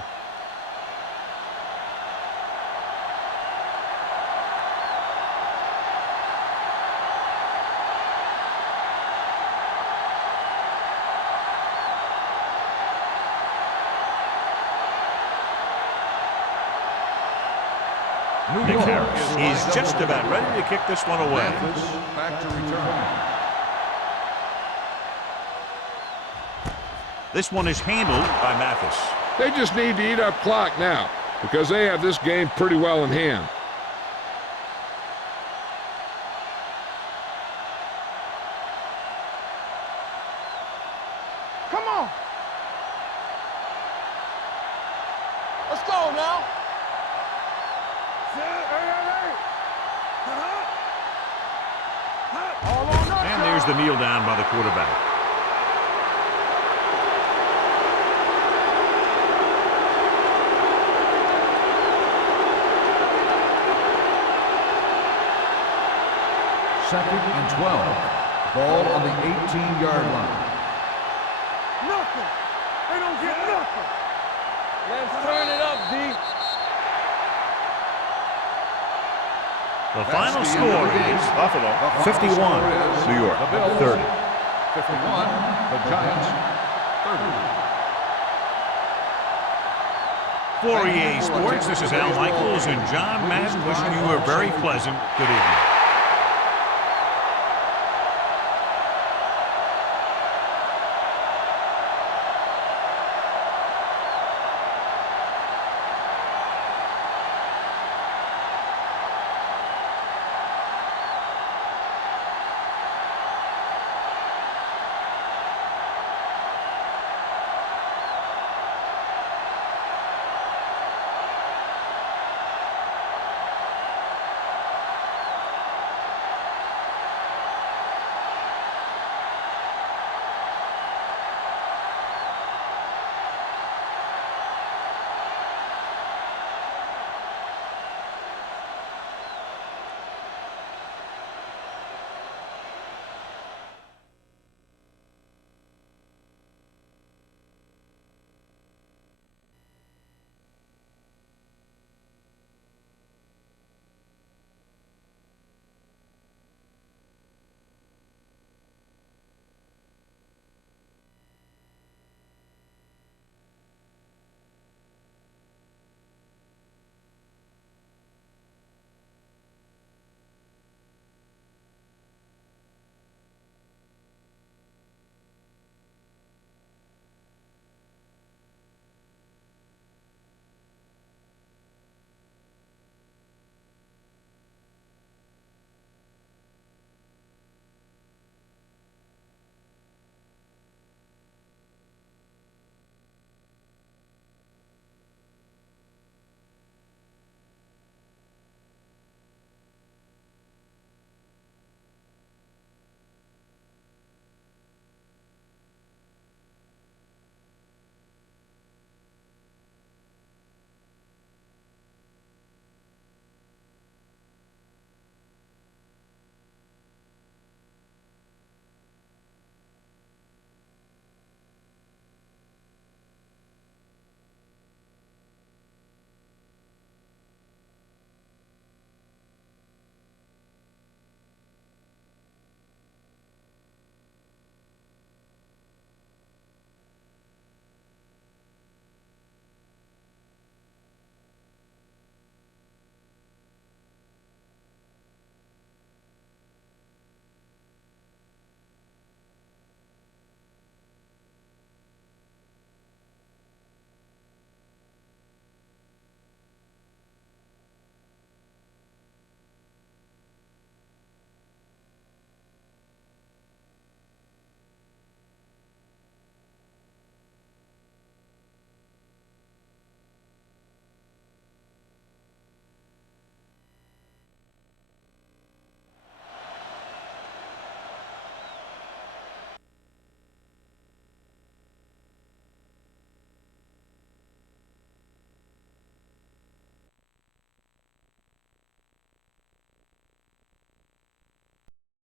Nick Harris is just about ready to kick this one away. Back to return. This one is handled by Mathis. They just need to eat up clock now because they have this game pretty well in hand. Come on. Let's go now. And there's the kneel down by the quarterback. Second and 12. Ball on the 18-yard line. Nothing. They don't get nothing. Let's turn it up, D. The final score is Buffalo 51, New York, 30. 51, the Giants 30. For EA Sports, this is Al Michaels and John Madden wishing you a very pleasant good evening.